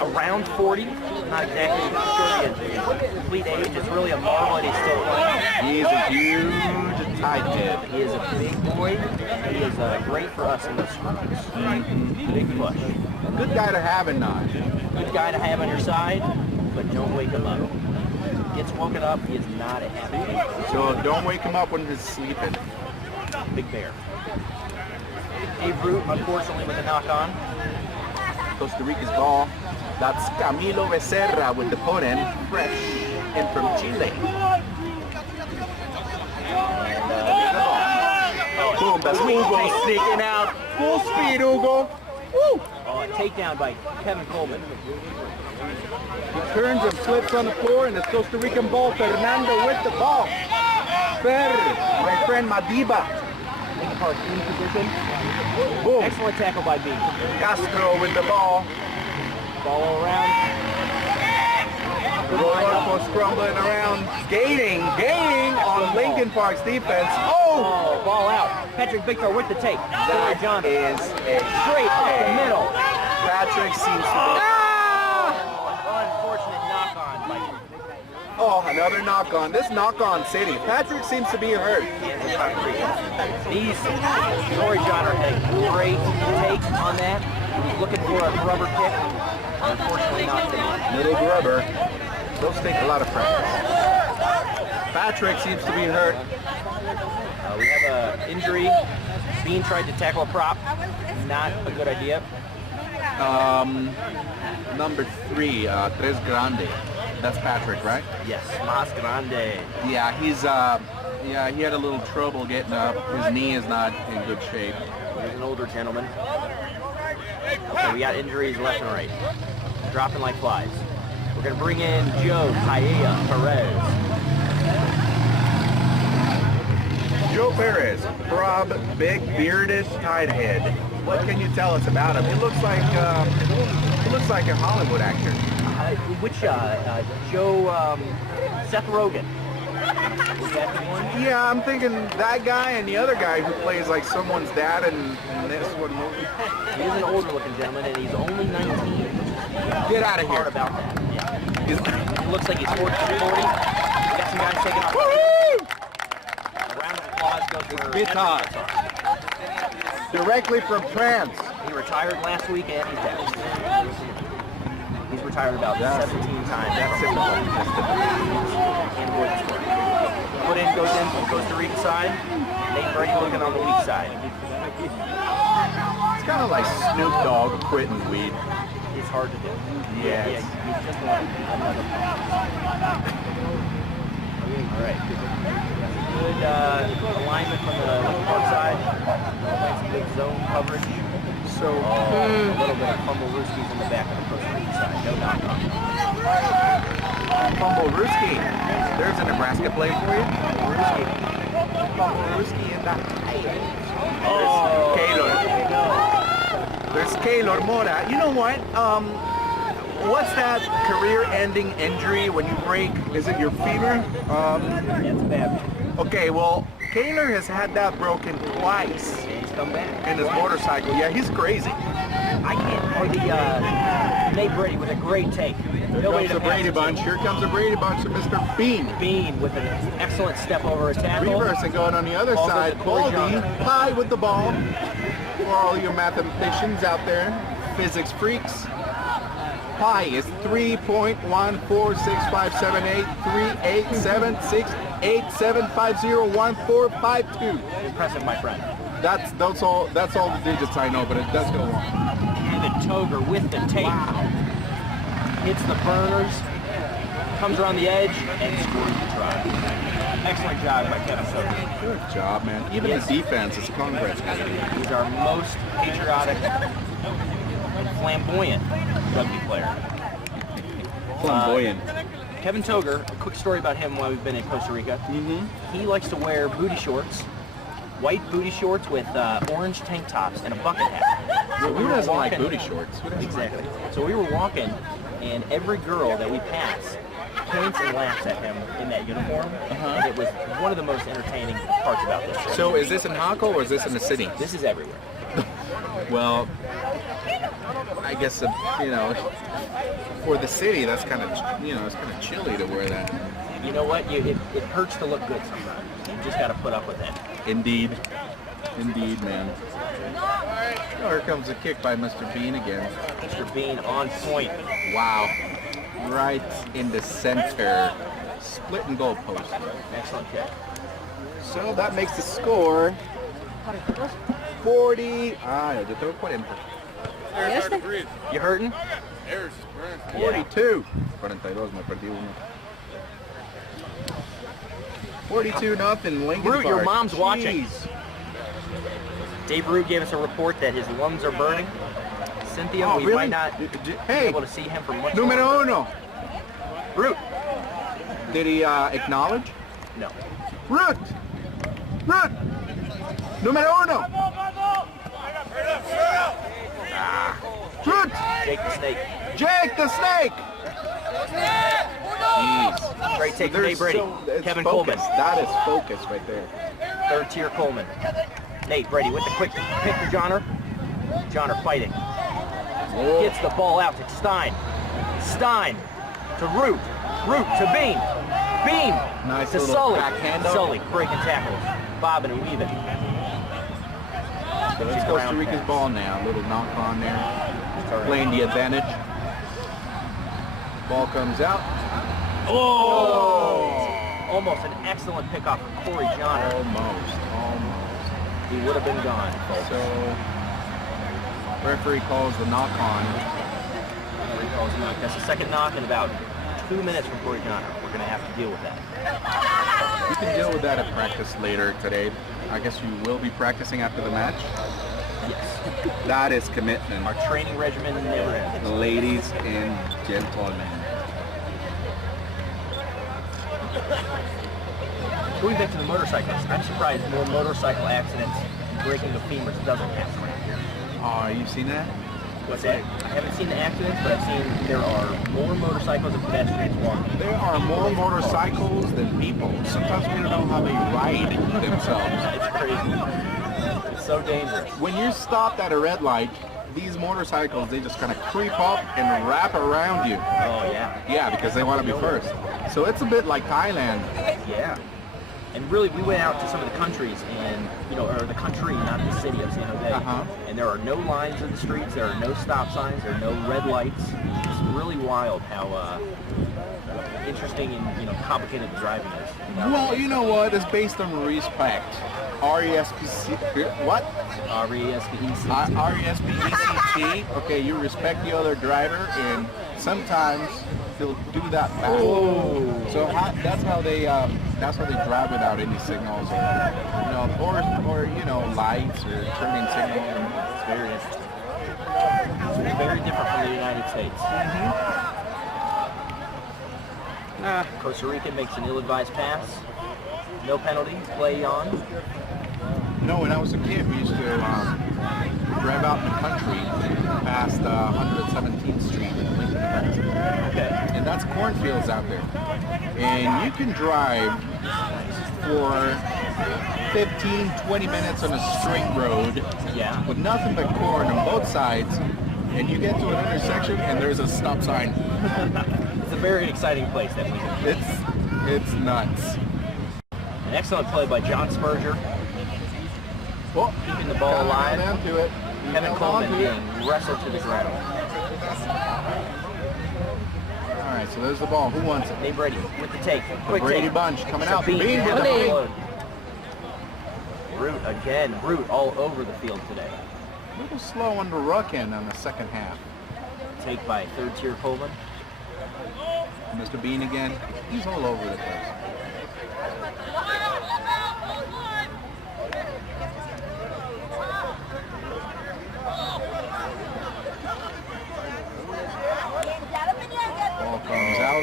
around 40. Not exactly sure his complete age. It's really a marvel that he's still playing. He's a huge tight head. He is a big boy. He is great for us in the scrums. Big push. Good guy to have in nine. Good guy to have on your side, but don't wake him up. Gets woken up, he is not a happy man. So don't wake him up when he's sleeping. Big bear. Dave Root, unfortunately, with a knock on. Costa Rica's ball. That's Camilo Becerra with the put in. Fresh in from Chile. Boom, that's Hugo sneaking out. Full speed, Hugo. Woo! Oh, a takedown by Kevin Coleman. He turns and flips on the floor, and it's Costa Rican ball. Fernando with the ball. Fer, my friend Madiba. Lincoln Park in position. Boom. Excellent tackle by B. Castro with the ball. Ball all around. Rodolfo scrambling around, gaining on Lincoln Park's defense. Oh! Ball out. Patrick Victor with the take. That John is a straight up the middle. Patrick seems to be... Unfortunate knock on by Oh, another knock-on. This knock-on city. Patrick seems to be hurt. These Rory John are a great take on that. He's looking for a rubber kick. Unfortunately not today. Little grubber. Those take a lot of practice. Patrick seems to be hurt. We have an injury. Bean tried to tackle a prop. Not a good idea. Number 3, Tres Grande. That's Patrick, right? Yes, Mas Grande. Yeah, he's he had a little trouble getting up. His knee is not in good shape. He's an older gentleman. Okay, we got injuries left and right. Dropping like flies. We're going to bring in Joe Paella Perez. Joe Perez, prob, big, bearded, tight head. What can you tell us about him? It looks like a Hollywood actor. Joe, Seth Rogen. Was that the one? Yeah, I'm thinking that guy and the other guy who plays like someone's dad in this one movie. He's an older looking gentleman and he's only 19. Get out of Hard here. about that. Yeah. He looks like he's 40. We got some guys taking off. A round of applause goes for Bitar. Directly from France. He retired last week and he's back. He's retired about 17 times. That's typical. That's typical. And boy, this work. Put in goes in from the Costa Rica side. Nate Brady looking on the weak side. It's kind of like Snoop Dogg quitting weed. It's hard to do. Yes. Yeah, you just want another pump. All right. Good alignment from the Lincoln Park side. Nice good zone coverage. So, A little bit of fumble rooskies in the back of the Costa Rica side. No knock-off. Fumble Ruski. There's a Nebraska play for you. Ruski. Fumble Ruski in the Oh, There's Kaylor Mora. You know what? What's that career-ending injury when you break? Is it your femur? That's bad. Okay, well, Kaylor has had that broken twice He's come back. in his motorcycle. Yeah, he's crazy. I can't. Oh, Nate Brady with a great take. Here comes the Brady Bunch. Here comes the Brady Bunch of Mr. Bean. Bean with an excellent step over his tackle. Reverse and going on the other Ball goes side. to Corey Baldy, Johnson. high with the ball. For all you mathematicians out there, physics freaks. Pi is 3.146578387687501452. Impressive, my friend. That's all the digits I know, but it does go on. Kevin Toger with the tape. Hits the burners, comes around the edge, and scores the try. Excellent job by Kevin Toger. Good job, man. Even Yes. the defense is congrats. He's our most patriotic and flamboyant rugby player. Flamboyant. Kevin Toger, a quick story about him while we've been in Costa Rica. He likes to wear booty shorts, white booty shorts with orange tank tops and a bucket hat. So Who doesn't like walking- booty shorts? Who doesn't like Exactly. So we were walking, and every girl that we passed points and laughs at him in that uniform, and it was one of the most entertaining parts about this trip. So is this in Hako or is this in the city? This is everywhere. Well, I guess, for the city, that's kind of, it's kind of chilly to wear that. You know what? It hurts to look good sometimes. You just got to put up with it. Indeed. Indeed, man. Oh, here comes a kick by Mr. Bean again. Mr. Bean on point. Wow. Right in the center. Split and goal post. Excellent kick. So that makes the score 40. Yo tengo 40. You hurting? 42. 42, me perdí uno. 42-0 Lincoln Root, your Park. mom's watching. Jeez. Dave Root gave us a report that his lungs are burning. Cynthia, Oh, we really? might not be Hey, able to see him for much Numero longer. uno. Root. Did he acknowledge? No. Root. Root. Numero uno. Root. Jake the Snake. Jake the Snake. Jeez. Great take from There's Dave Brady. it's Kevin focus. Coleman. That is focus right there. Third tier Coleman. Nate Brady with the quick pick to Johnner. Johnner fighting. Oh. Gets the ball out to Stein. Stein to Root. Root to Bean. Bean Nice to little Sully. backhand up. Sully breaking tackles. Bobbing and weaving. So it's Costa Rica's ball now. A little knock on there. Playing the advantage. Ball comes out. Oh! Almost an excellent pickoff from Corey Johnner. Almost. He would have been gone, folks. So, referee calls the knock on. That's the second knock in about 2 minutes from Corey Johnner. We're going to have to deal with that. You can deal with that at practice later today. I guess you will be practicing after the match. Yes. That is commitment. Our training regimen never ends. Ladies and gentlemen. Going back to the motorcyclists, I'm surprised more motorcycle accidents breaking the femurs doesn't happen around here. Oh, you seen that? What's that? I haven't seen the accidents, but I've seen there are more motorcycles and pedestrians walking. There are more motorcycles than people. Sometimes we don't know how they ride themselves. It's crazy. It's so dangerous. When you're stopped at a red light, these motorcycles, they just kind of creep up and wrap around you. Oh, yeah. Yeah, because they want to be first. So it's a bit like Thailand. Yeah. And really, we went out to some of the countries, and or the country, not the city of San Jose. And there are no lines in the streets. There are no stop signs. There are no red lights. It's really wild how interesting and complicated the driving is. Well, you know what? It's based on respect. R-E-S-P-C. What? R-E-S-P-E-C-T. R-E-S-P-E-C-T. Okay, you respect the other driver, and sometimes they'll do that back. Oh. So that's how they drive without any signals, or lights or turning signals. It's very interesting. It's very different from the United States. Costa Rica makes an ill-advised pass. No penalty. Play on. No, when I was a kid, we used to drive out in the country past 117th Street in Lincoln, Nebraska. Okay. And that's cornfields out there. And you can drive for 15, 20 minutes on a straight road with nothing but corn on both sides, and you get to an intersection and there's a stop sign. It's a very exciting place, that we It's nuts. An excellent play by John Spurger. Keeping the ball alive. To it. Kevin Coleman being wrestled to the ground. All right, so there's the ball. Who wants it? Nate Brady with the take. The Brady bunch coming out. Bean Bean with with the the unload. Root again. Root all over the field today. A little slow on the ruck end on the second half. Take by third-tier Coleman. Mr. Bean again. He's all over the place.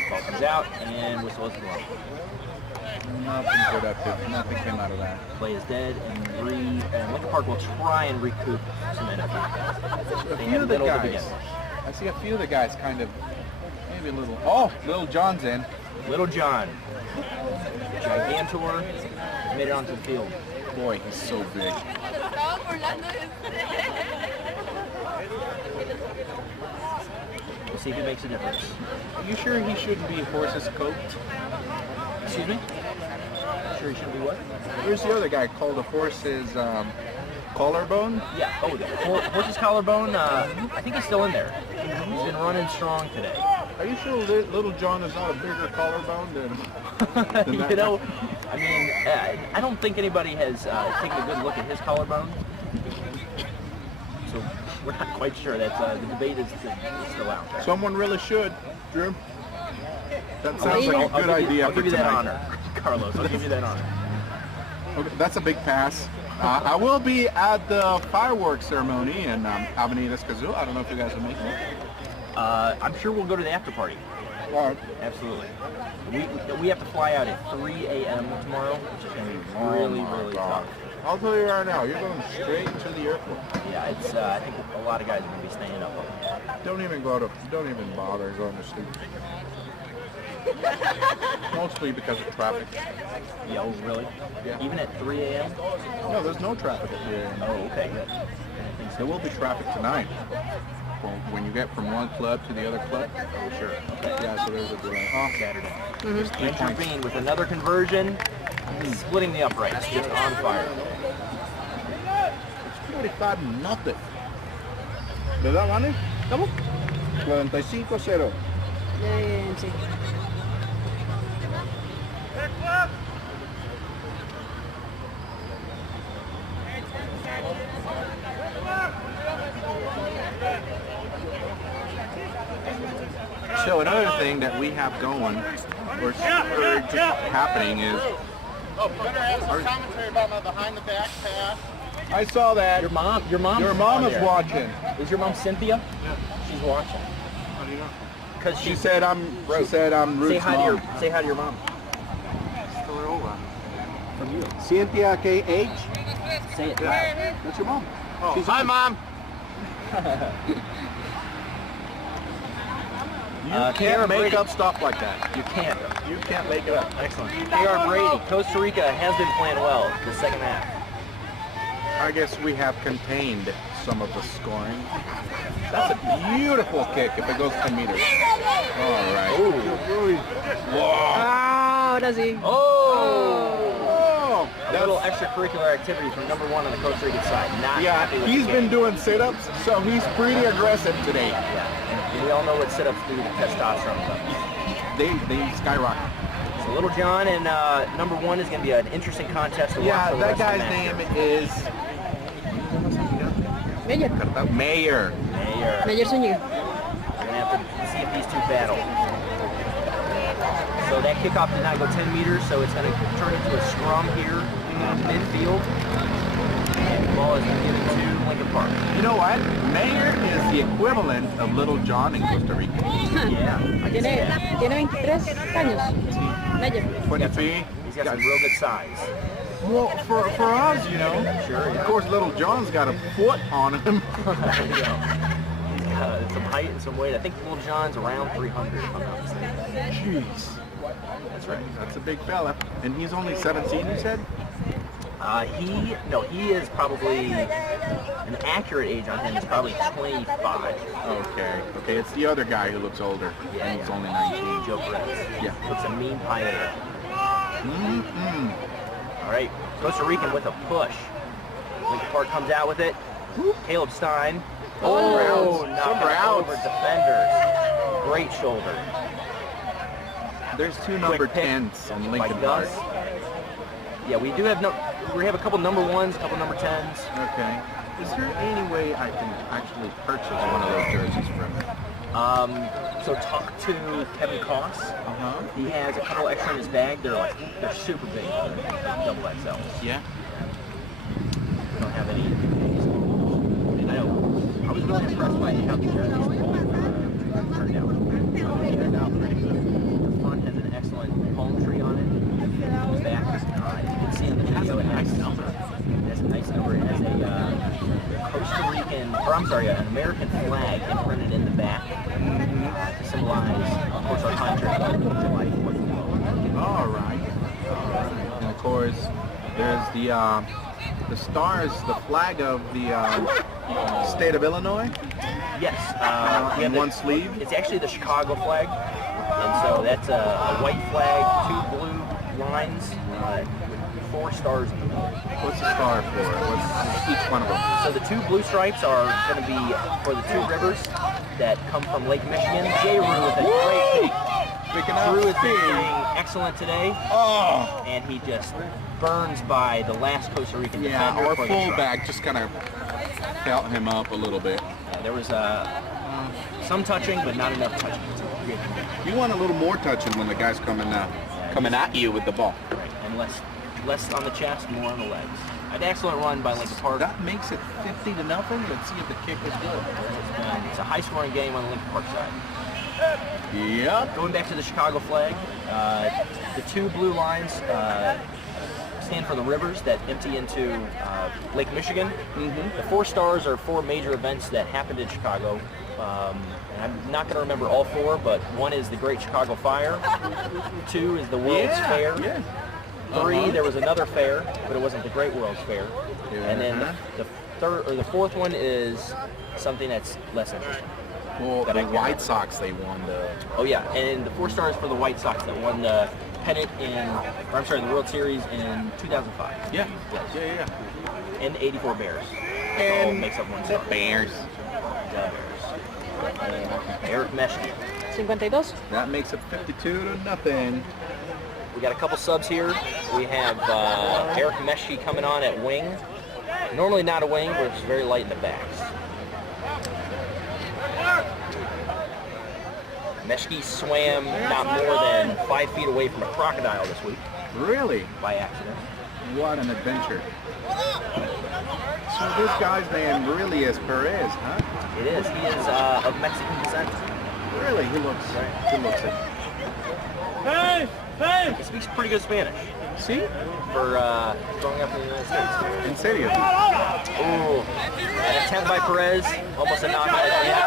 Ball comes out, and whistle is blown. Nothing productive. Nothing came out of that. Play is dead, and Lincoln Park will try and recoup some energy. A few of the guys. I see a few of the guys kind of, maybe a little. Oh, Little John's in. Little John, Gigantor, made it onto the field. Boy, he's so big. We'll see if it makes a difference. Are you sure he shouldn't be horses coked? Excuse me? Sure he should be what? Where's the other guy called a horse's collarbone? Yeah. Oh, the horse's collarbone. I think he's still in there. He's been running strong today. Are you sure Little John is not a bigger collarbone than you know, I mean, I don't think anybody has taken a good look at his collarbone. So we're not quite sure. That's the debate is still out there. Someone really should, Drew. That sounds like a good idea. I'll give you that honor, Carlos. I'll give you that honor. Okay, that's a big pass. I will be at the fireworks ceremony in Avenida Escazú. I don't know if you guys are making it. I'm sure we'll go to the after party. All right. Absolutely. We have to fly out at 3 a.m. tomorrow, which is going to be really tough. I'll tell you right now, you're going straight to the airport. Yeah, it's. I think a lot of guys are going to be staying up. Don't even bother going to sleep. Mostly because of traffic. Yeah, oh, really? Yeah. Even at 3 a.m.? No, there's no traffic at 3 a.m. Oh, okay, good. There will be traffic tonight. When you get from one club to the other club. Oh, sure. Okay. Yeah, so there's a delay. Oh, Saturday. Andrew Bean with another conversion, splitting the uprights, just on fire. It's 45-0. ¿Verdad, Vane? ¿Cómo? 45-0. Sí. So another thing that we have going, or just happening, is commentary about my behind the back pass. I saw that. Your mom is watching. Is your mom Cynthia? Yeah. She's watching. How do you know? Because She said I'm Ruth's mom. Say hi to your mom. From you. Cynthia K.H. Say it. Yeah. That's your mom. Oh, She's hi, Mom. You can't make up stuff like that. You can't. You can't make it up. Excellent. K.R. Brady, Costa Rica has been playing well the second half. I guess we have contained some of the scoring. That's a beautiful kick if it goes 10 meters. All right. Oh. Ah, ahora sí. Oh! A little extracurricular activity from number 1 on the Costa Rican side. Not Yeah, happy with he's the been game. doing sit-ups, so he's pretty aggressive today. Yeah, and we all know what sit-ups do to testosterone levels. They skyrocket. So Little John and number 1 is going to be an interesting contest to watch. Yeah, for the that rest of the guy's match name here. is Meyer. Mayor. Mayer. Meyer Zúñiga. We're going to have to see if these two battle. So that kickoff did not go 10 meters, so it's going to turn into a scrum here midfield. The ball is given to Lincoln Park. You know what? Mayor is the equivalent of Little John in Costa Rica. Yeah, I can see that. Tiene 23 años. Meyer. 23. He's got some real good size. Well, for us, you know. Sure, yeah. Of course, Little John's got a foot on him. There you go. He's got some height and some weight. I think Little John's around 300, if I'm not mistaken. Jeez. That's right. That's a big fella. And he's only 17, you said? He is probably, an accurate age on him is probably 25. Okay. Okay, it's the other guy who looks older. Yeah, And he's yeah. only 19. Joe Perez. Yeah. Looks a mean pioneer. Mm-mm. All right, Costa Rican with a push. Lincoln Park comes out with it. Caleb Stein. Oh, knocked some it routes. over defenders. Great shoulder. There's two number Quick pick 10s on by Lincoln Park. Gus. Yeah, we have a couple number 1s, a couple number 10s. Okay. Is there any way I can actually purchase one of those jerseys from you? So talk to Kevin Koss. Uh-huh. He has a couple extra in his bag. They're super big, double XL. Yeah. We don't have any. And I was really impressed by how the jerseys turned out. They turned out pretty good. The front has an excellent palm tree on it. The back is not. You can see in the video it has a number. It has a nice number. It has a Costa Rican, an American flag imprinted in the back to symbolize, of course, our country on July 4th. All right. And of course, there's the stars, the flag of the state of Illinois. Yes. We On have one sleeve. It's actually the Chicago flag. And so that's a white flag, 2 blue lines, with 4 stars in the middle. What's the star for? What's each one of them? So the 2 blue stripes are going to be for the 2 rivers that come from Lake Michigan. J. Rue with a great pick. Picking up Drew is speed. doing excellent today. Oh! And he just burns by the last Costa Rican Yeah, defender our for the try. fullback just kind of felt him up a little bit. There was some touching, but not enough touching. You want a little more touching when the guy's coming at you with the ball. Right, and less on the chest, more on the legs. An excellent run by Lincoln Park. That makes it 50-0. Let's see if the kick is good. It's a high-scoring game on the Lincoln Park side. Yep. Going back to the Chicago flag, the 2 blue lines stand for the rivers that empty into Lake Michigan. The 4 stars are 4 major events that happened in Chicago. And I'm not going to remember all 4, but 1 is the Great Chicago Fire. 2 is the World's Fair. Yeah. 3, there was another fair, but it wasn't the Great World's Fair. And then the 4th one is something that's less interesting. Well, that the I can't White remember. Sox, they won the... Oh yeah, and the 4 stars for the White Sox that won the pennant the World Series in 2005. Yeah. Yes. Yeah. And the 84 Bears. And all makes up 1 star. Bears. The Bears. And Eric Meshki. 52. That makes it 52-0. We got a couple subs here. We have Eric Meshki coming on at wing. Normally not a wing, but it's very light in the backs. Meshki swam not more than 5 feet away from a crocodile this week Really? by accident. What an adventure. So this guy's name really is Perez, huh? It is. He is of Mexican descent. Really? He looks it. He speaks pretty good Spanish See? for growing up in the United States. In serio. Ooh, an attempt by Perez, almost a knockout again.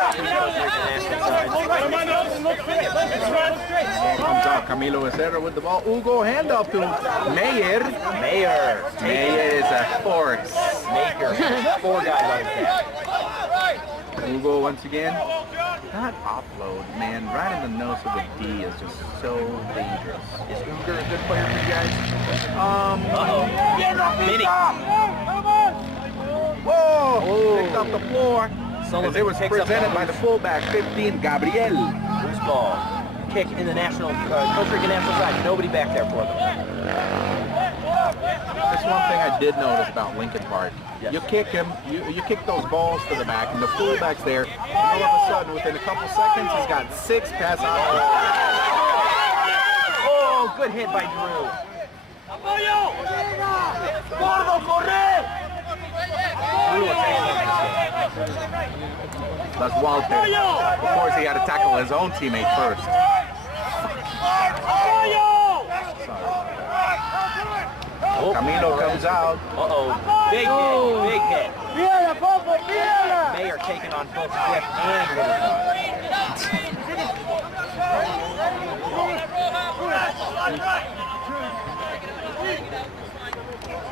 Ball comes out. Camilo Becerra with the ball. Hugo, handoff to Mayer. Mayer. Mayer is a force. Maker. 4 guys on his back. Hugo once again. Not offload, man. Right in the nose of the D is just so dangerous. Is Uger a good player for you guys? Mini. Whoa! Picked up the floor. Sullivan As it was picks up presented the by the fullback, 15, Gabriel. loose ball. Kick in the national, Costa Rica national side. Nobody back there for them. That's one thing I did notice about Lincoln Park. Yes. You kick him, you kick those balls to the back, and the fullback's there, and all of a sudden, within a couple seconds, he's got 6 pass options. Oh, good hit by Drew. Drew was That's Walter. Of course, he had to tackle his own teammate first. Camilo comes out. Big hit. Mayer taking on both Jeff and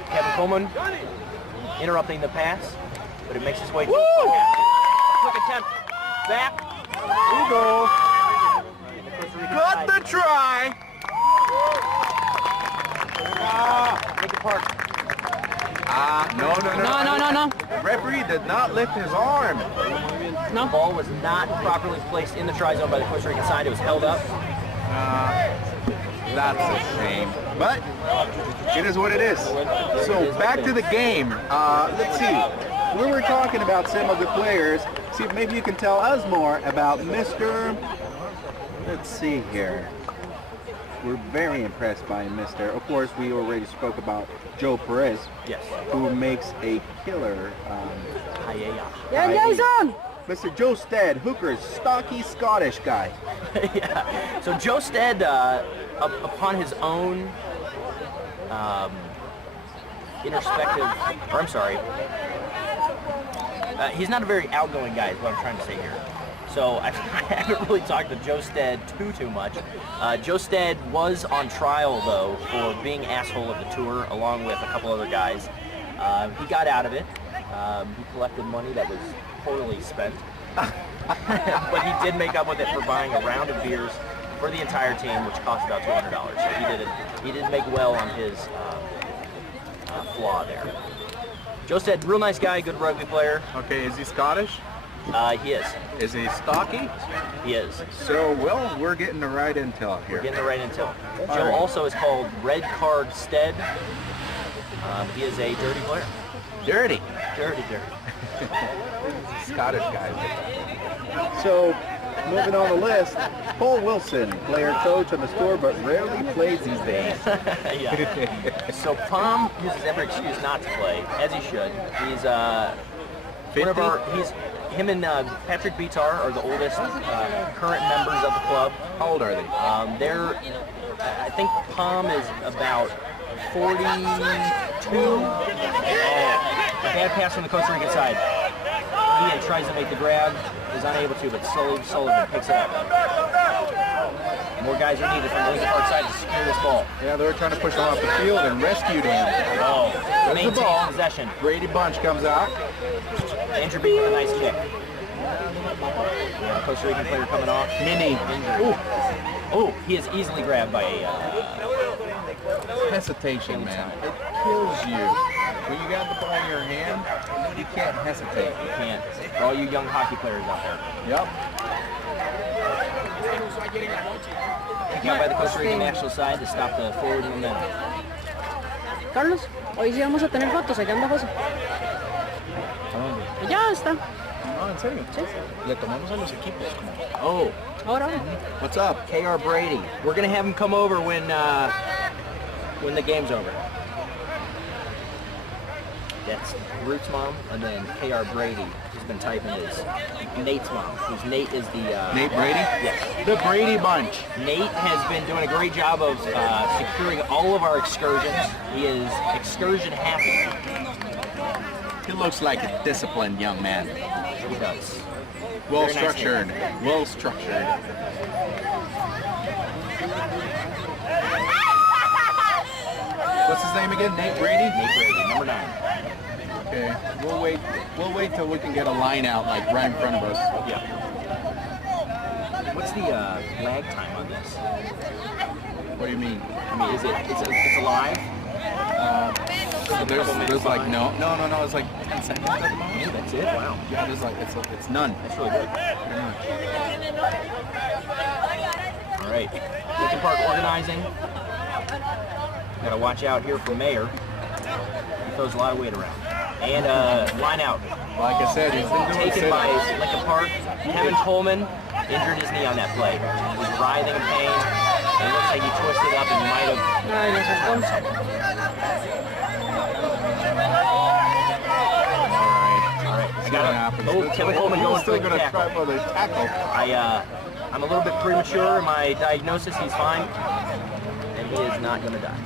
Kevin Coleman interrupting the pass, but it makes its way to quick attempt. Back. Hugo. Got the try. Lincoln Park. No. No. The referee did not lift his arm. The ball was not properly placed in the try zone by the Costa Rican side. It was held up. That's a shame. But it is what it is. So back to the game. Let's see. We were talking about some of the players. See if maybe you can tell us more about Mr. Let's see here. We're very impressed by Mr. Of course, we already spoke about Joe Perez, Yes. who makes a killer. Jason! Mr. Joe Stead, hooker, stocky Scottish guy. Yeah. So Joe Stead, upon his own he's not a very outgoing guy is what I'm trying to say here. So I haven't really talked to Joe Stead too much. Joe Stead was on trial though for being asshole of the tour along with a couple other guys. He got out of it. He collected money that was poorly spent. But he did make up with it for buying a round of beers for the entire team, which cost about $200. So he did make well on his flaw there. Joe Stead, real nice guy, good rugby player. Okay, is he Scottish? He is. Is he stocky? He is. So, well, we're getting the right intel here. We're getting the right intel. Joe also is called Red Card Stead. He is a dirty player. Dirty. Dirty. Scottish guy. So, moving on the list, Paul Wilson, player coach on the store, but rarely plays these days. Yeah. So Palm uses every excuse not to play, as he should. He's him and Patrick Bitar are the oldest current members of the club. How old are they? I think Palm is about 42. A bad pass from the Costa Rican side. He tries to make the grab, is unable to, but Sullivan picks it up. More guys are needed from the Lincoln Park side to secure this ball. Yeah, they were trying to push him off the field and rescued him. Oh, There's the ball. maintain possession. Brady Bunch comes out. Andrew B with a nice kick. Yeah, Costa Rican player coming off. Mini. Oh, he is easily grabbed by a... Hesitation, man. It kills you. When you got the ball in your hand, you can't hesitate. You can't. For all you young hockey players out there. Yep. Picked out by the Costa Rican national side to stop the forward momentum. Carlos, hoy sí vamos a tener fotos, allá anda José. Ya está. Oh, ¿en serio? Sí. Le tomamos a los equipos. Oh, Ahora. What's up? K.R. Brady. We're going to have him come over when the game's over. That's Ruth's mom, and then K.R. Brady, who's been typing, is Nate's mom. Nate is the... Nate Brady? Yes. The Brady Bunch. Nate has been doing a great job of securing all of our excursions. He is excursion happy. He looks like a disciplined young man. He does. Well Very nice structured. Well structured. What's his name again? Nate Brady? Nate Brady, number 9. Okay. We'll wait till we can get a line out like right in front of us. Yeah. What's the lag time on this? What do you mean? I mean, is it's alive? There's like no, it's like 10 seconds at the moment. Yeah, that's it. Wow. Yeah, there's like it's none. That's really good. All right, Lincoln Park organizing. Got to watch out here for Mayer. He throws a lot of weight around. And line out. Like I said, he's been doing Taken by Lincoln Park. Kevin Coleman injured his knee on that play. He was writhing in pain. It looks like he twisted up and might have. Ay, le sacó. All right. I got Kevin Coleman going for the tackle. I'm a little bit premature in my diagnosis. He's fine, and he is not going to die.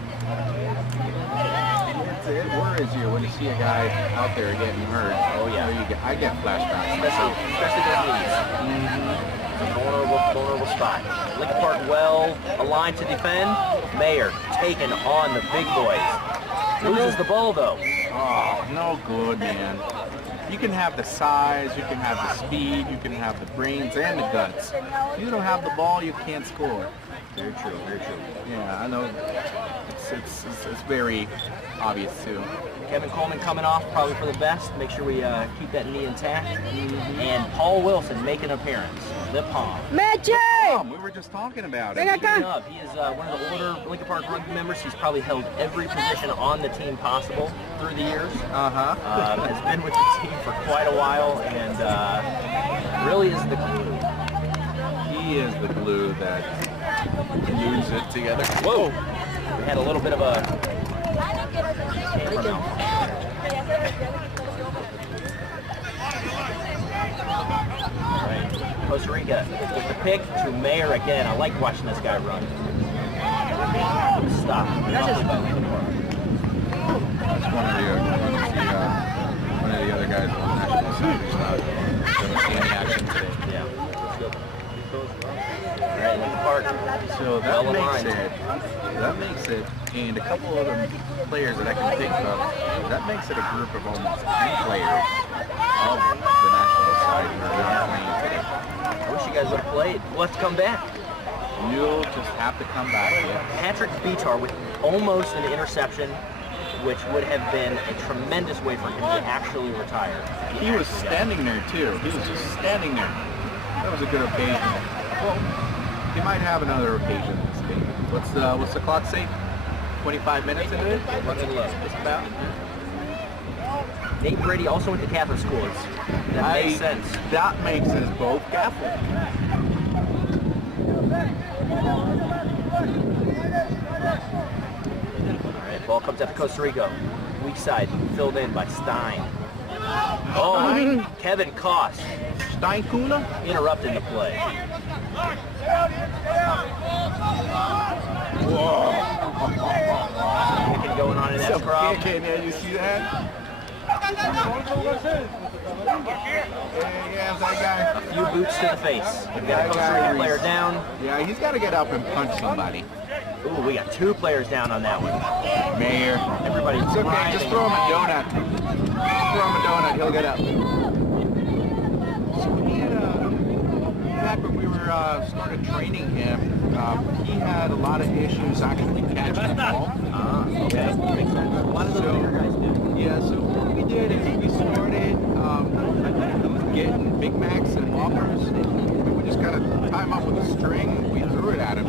It worries you when you see a guy out there getting hurt. Oh yeah, I get flashbacks, especially their knees. Vulnerable spot. Lincoln Park well aligned to defend. Mayer taken on the big boys. Loses the ball though. Oh, no good, man. You can have the size, you can have the speed, you can have the brains and the guts. If you don't have the ball, you can't score. Very true, very true. Yeah, I know. It's very obvious too. Kevin Coleman coming off, probably for the best. Make sure we keep that knee intact. And Paul Wilson making an appearance. The Palm. Meche! We were just talking about Ven it. acá. He is one of the older Lincoln Park Rugby members. He's probably held every position on the team possible through the years. Has been with the team for quite a while, and really is the glue. He is the glue that glues it together. Whoa! We had a little bit of a camera malfunction. All right, Costa Rica with the pick to Mayer again. I like watching this guy run. Stop. That's one of the other guys on the national side who's not in action today. Yeah. All right, Lincoln Park. So that makes it, and a couple other players that I can think of, that makes it a group of almost 10 players of the national side who are not playing today. I wish you guys would have played. We'll have to come back. You'll just have to come back, yeah. Patrick Bitar with almost an interception, which would have been a tremendous way for him to actually retire. He was standing there too. He was just standing there. That was a good occasion. Well, he might have another occasion this game. What's the clock say? 25 minutes into it? Running low. Just about. Nate Brady also went to Catholic schools. That makes sense. That makes us both Catholic. All right, ball comes out to Costa Rica. Weak side, filled in by Stein. Oh, Kevin Koss. Steinkula? Interrupted the play. Whoa. Kicking going on in that scrum. Kicking, yeah, you see that? Yeah, that guy. A few boots to the face. We've got a Costa Rica player down. Yeah, he's got to get up and punch somebody. Ooh, we got 2 players down on that one. Mayer. Everybody's It's okay, just throw him a donut. Just throw him a donut, he'll get up. So he had back when we were started training him, he had a lot of issues actually catching the ball. Okay, makes sense. A lot of those bigger guys do. Yeah, so what we did is we started getting Big Macs and Whoppers, and we just kind of tie him up with a string, and we threw it at him.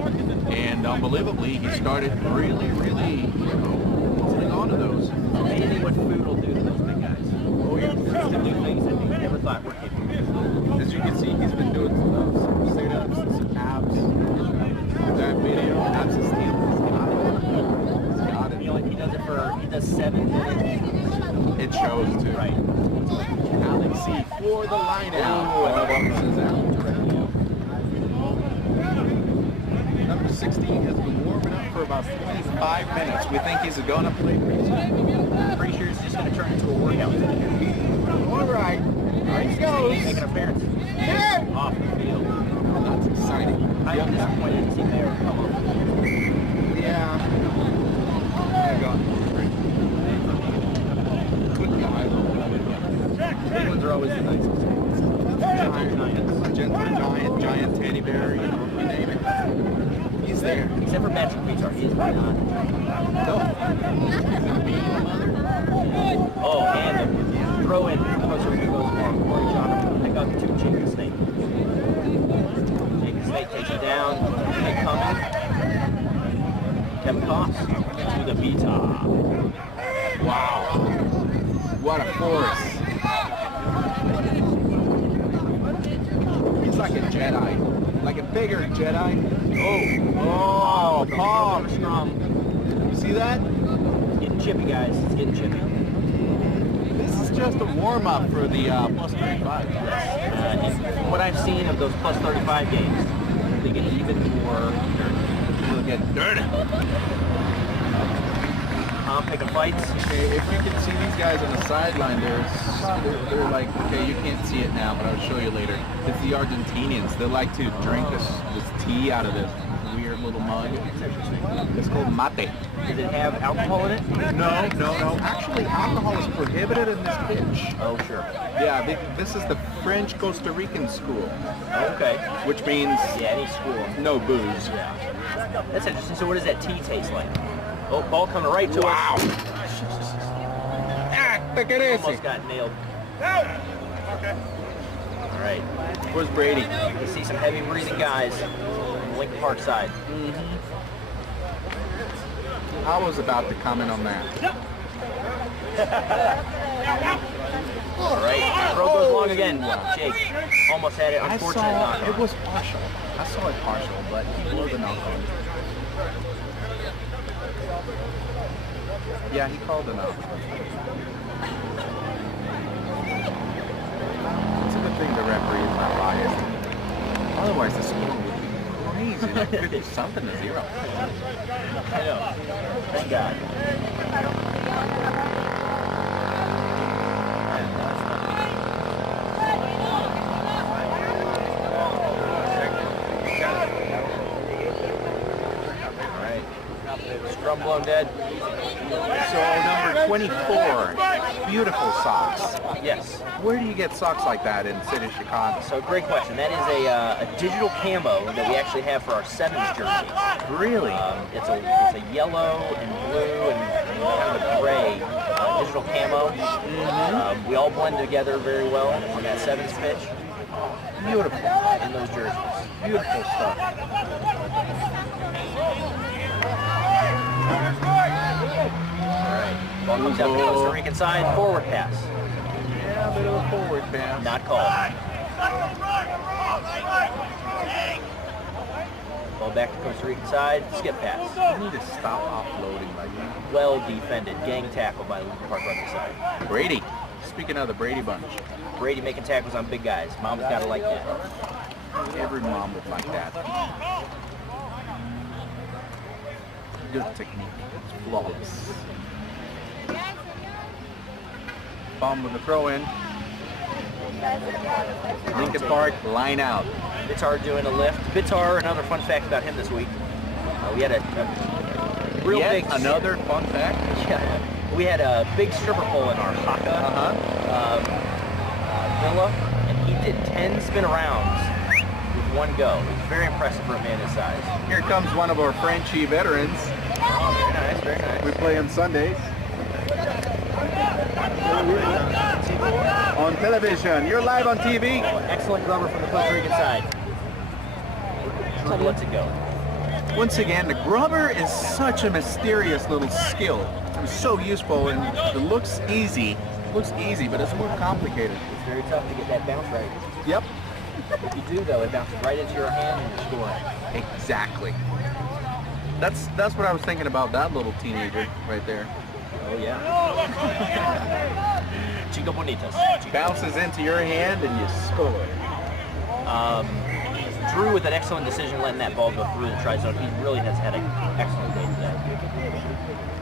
And unbelievably, he started really, holding on to those. Amazing what food will do to those big guys. Oh, yeah. To do things that we never thought were capable of. As you can see, he's been doing some sit-ups, some abs. That video, abs and steel. He's got it. You know, he does 7 minutes. It shows too. Right. Alex C for the line out. Ooh, Number 16 has been warming up for about 45 minutes. We think he's going to play. Pretty sure it's just going to turn into a workout. All right. There he goes. He's making an appearance. Off the field. Oh, that's exciting. I'm disappointed to see Mayer come up. Yeah. There you go. Good guy. Big ones are always the nicest. Gentle giant teddy bear, you name it. He's there. Except for Patrick Peter, he is not. No. Oh, and the throw in Costa Rica goes long. Corey John pick up 2 Jacob Snake. Jacob Snake takes it down. Snake coming. Kevin Koss to the Vita. Wow. What a force. He's like a Jedi. Like a bigger Jedi. Oh, Paul. You see that? It's getting chippy, guys. It's getting chippy. This is just a warm-up for the plus 35. And from what I've seen of those plus 35 games, they get even more dirty. They'll get dirty. Picking fights. Okay, if you can see these guys on the sideline, they're like, okay, you can't see it now, but I'll show you later. It's the Argentinians. They like to drink this tea out of this weird little mug. It's called mate. Does it have alcohol in it? No. Actually, alcohol is prohibited in this pitch. Oh, sure. Yeah, this is the French Costa Rican school. Okay. Which means any school. no booze. Yeah. That's interesting. So what does that tea taste like? Oh, ball coming right to us. Almost got nailed. Okay. All right. Where's Brady? You see some heavy breathing guys on the Lincoln Park side. I was about to comment on that. All right. Throw goes long again. Jake almost had it. Unfortunate knock on. It was partial. I saw it partial, but he blew the knock on. Yeah, he called it out. It's a good thing the referee is not biased. Otherwise, the score would be crazy. Like 50-something to 0. I know. Thank God. All right. Scrum blown dead. So number 24, beautiful socks. Yes. Where do you get socks like that in the city of Chicago? So great question. That is a digital camo that we actually have for our sevens jersey. Really? It's a yellow and blue and kind of a gray digital camo. We all blend together very well on that sevens pitch. Beautiful. In those jerseys. Beautiful stuff. Ball comes out to the Costa Rican side. Forward pass. Yeah, a bit of a forward pass. Not called. Ball back to Costa Rican side. Skip pass. You need to stop offloading, like Well defended. Gang tackle by the Lincoln Park Rugby side. Brady. Speaking of the Brady bunch. Brady making tackles on big guys. Mom's got to like that. Every mom would like that. Good technique. It's flawless. Bomb with the throw in. Lincoln Park, line out. Bitar doing a lift. Bitar, another fun fact about him this week. We had a real Yet big... another fun fact. Yeah. We had a big stripper pole in our haka villa, and he did 10 spin arounds with one go. It was very impressive for a man his size. Here comes one of our Frenchy veterans. Oh, very nice, very nice. We play on Sundays. On television. You're live on TV. Oh, excellent grubber from the Costa Rican side. Drew lets it go. Once again, the grubber is such a mysterious little skill. It's so useful and it looks easy. It looks easy, but it's more complicated. It's very tough to get that bounce right. Yep. If you do, though, it bounces right into your hand and you're scoring. Exactly. That's what I was thinking about that little teenager right there. Oh, yeah. Chico Bonitas. Bounces into your hand and you score. Drew with an excellent decision letting that ball go through the try zone. He really has had an excellent day today.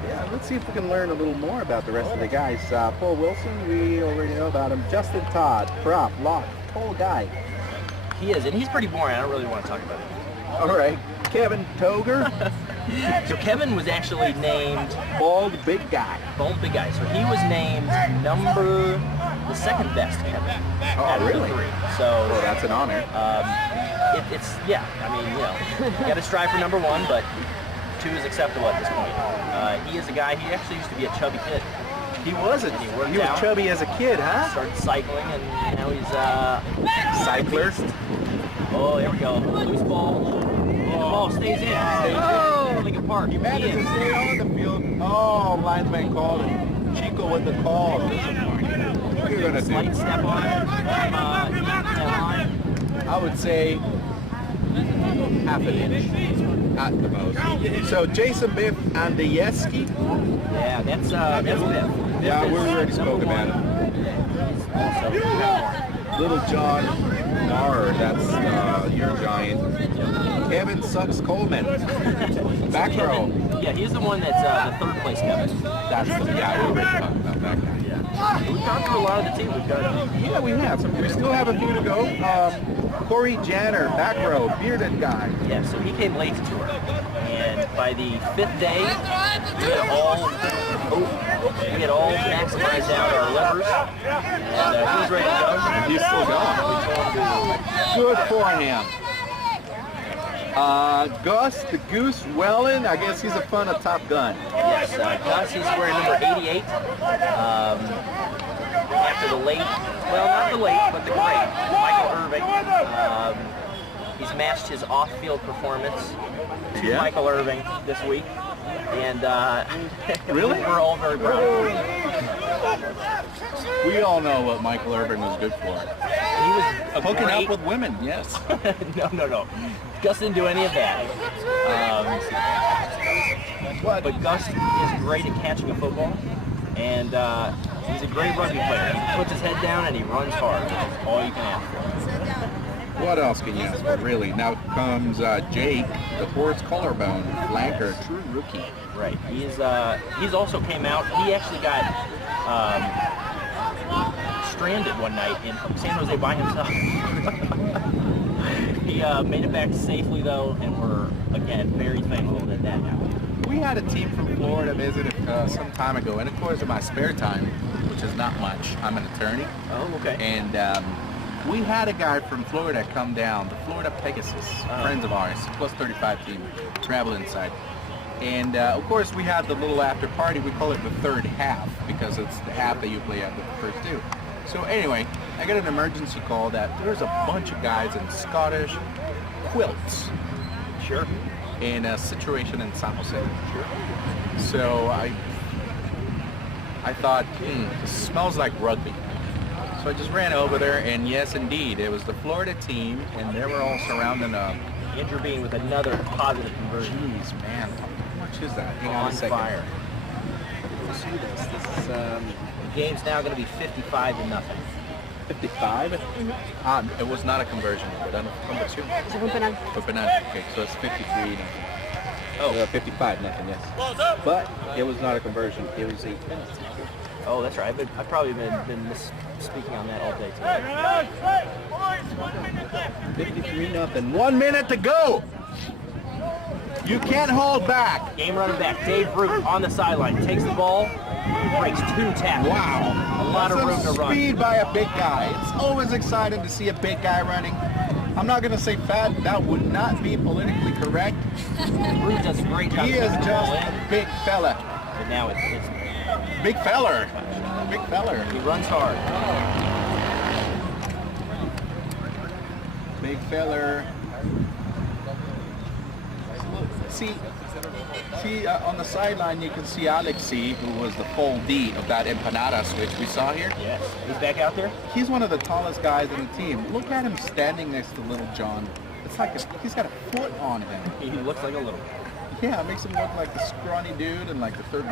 Yeah, let's see if we can learn a little more about the rest of the guys. Paul Wilson, we already know about him. Justin Todd, prop, lock, tall guy. He is, and he's pretty boring. I don't really want to talk about him. All right. Kevin Toger, So Kevin was actually named bald big guy. Bald Big Guy. So he was named number, the the second best Kevin out of really? the three. So Well, that's an honor. yeah. I mean, you got to strive for number one, but 2 is acceptable at this point. He is a guy. He actually used to be a chubby kid. He was chubby as a kid, huh? Started cycling, and now he's Cyclist. Oh, there we go. Loose ball. The ball stays in. Oh, Lincoln Park. He managed to stay on the field. Oh, linesman called him. Chico with the call. What are you going to do? Slight step on it. I would say half an inch at the most. So Jason Biff and the Yeski. Yeah, that's Biff. Yeah, we already spoke about it. Little John Marr, that's your giant. Kevin Sucks Coleman. Back row. Yeah, he's the one that's the third place Kevin. That's the guy we were talking about, that guy. We've gone through a lot of the team. Yeah, we have. We still have a few to go. Corey Janner, back row, bearded guy. Yeah, so he came late to tour. And by the 5th day, we had all maximized out our levers. And he was ready to go. He's still gone. Good for him. Gus the Goose Wellen, I guess he's a fan of Top Gun. Yes, Gus, he's wearing number 88. After the late, well, not the late, but the great Michael Irving. He's matched his off-field performance to Michael Irving this week. And really? We're all very proud of him. We all know what Michael Irving was good for. He was hooking up with women, yes. No. Gus didn't do any of that. But Gus is great at catching a football, and he's a great rugby player. He puts his head down and he runs hard. That's all you can ask for. What else can you ask for, really? Now comes Jake, the horse collarbone, flanker, true rookie. Right. He's also came out. He actually got stranded one night in San Jose by himself. He made it back safely though, and we're again very thankful that that happened. We had a team from Florida visit some time ago, and of course in my spare time, which is not much, I'm an attorney. Oh, okay. And we had a guy from Florida come down, the Florida Pegasus, friends of ours, plus 35 team, travel inside. And of course we had the little after party, we call it the third half, because it's the half that you play out with the first two. So anyway, I got an emergency call that there's a bunch of guys in Scottish quilts. Sure. In a situation in San Jose. Sure. So I thought, this smells like rugby. So I just ran over there, and yes, indeed, it was the Florida team, and they were all surrounding Andrew Bean with another positive conversion. Jeez, man, how much is that? Hang on On a second. fire. Let's see this. This is The game's now going to be 55-0. 55. It was not a conversion, but number 2. Se fue un penal. For penal. Okay, so it's 53. Oh, 55 nothing. Yes. But it was not a conversion. It was a penalty. Oh, that's right. I've probably been speaking on that all day today. 53 nothing. 1 minute to go. You can't hold back. Game running back, Dave Root on the sideline, takes the ball, breaks 2 tackles. Wow. A lot of room to run. Speed by a big guy. It's always exciting to see a big guy running. I'm not going to say fat. That would not be politically correct. Root does a great job. He is just a big fella. But now it's Big feller. Big feller. he runs hard. Big feller. See, on the sideline you can see Alexi, who was the full D of that empanada switch we saw here. Yes. He's back out there? He's one of the tallest guys in the team. Look at him standing next to Little John. It's like he's got a foot on him. He looks like a little. Yeah, it makes him look like the scrawny dude in like the third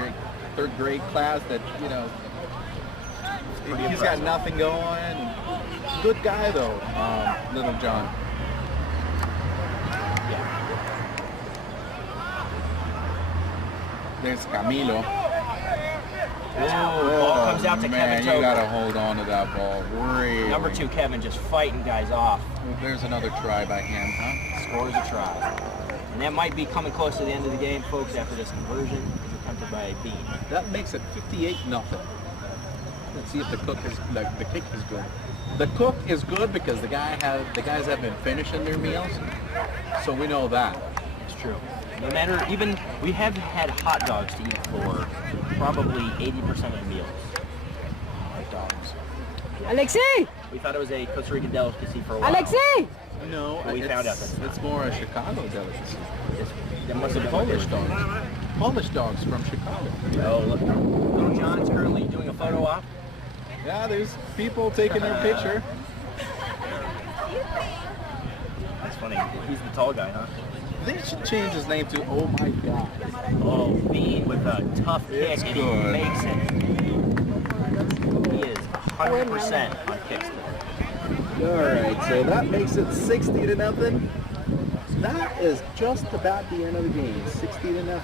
grade class that, you know, he's got nothing going. Good guy though, Little John. Yeah. There's Camilo. Ball comes out to man, Kevin you Toker. gotta hold on to that ball. Really. Number 2, Kevin, just fighting guys off. There's another try by him, huh? Scores a try. And that might be coming close to the end of the game, folks, after this conversion is attempted by Bean. That makes it 58 nothing. Let's see if the kick is good. The cook is good because the guys have been finishing their meals, so we know that. It's true. No matter, even, we have had hot dogs to eat for probably 80% of the meals. Hot dogs. Alexei! We thought it was a Costa Rican delicacy for a while. Alexei! No, But we found out that's it's more a Chicago delicacy. That must have been Polish dogs. Polish dogs from Chicago. Oh, look. Little John's currently doing a photo op. Yeah, there's people taking their picture. That's funny. He's the tall guy, huh? They should change his name to Oh My God. Oh, Bean with a tough kick, It's and good. he makes it. He is 100% on kicks. Alright, so that makes it 60-0. That is just about the end of the game. 60-0.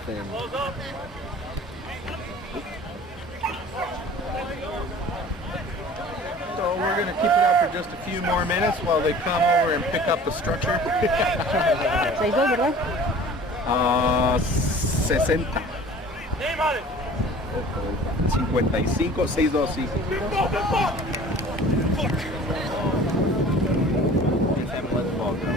So we're going to keep it up for just a few more minutes while they come over and pick up the structure. 6-2, ¿verdad? 60. 55, 6-2, sí. Just haven't let the ball go.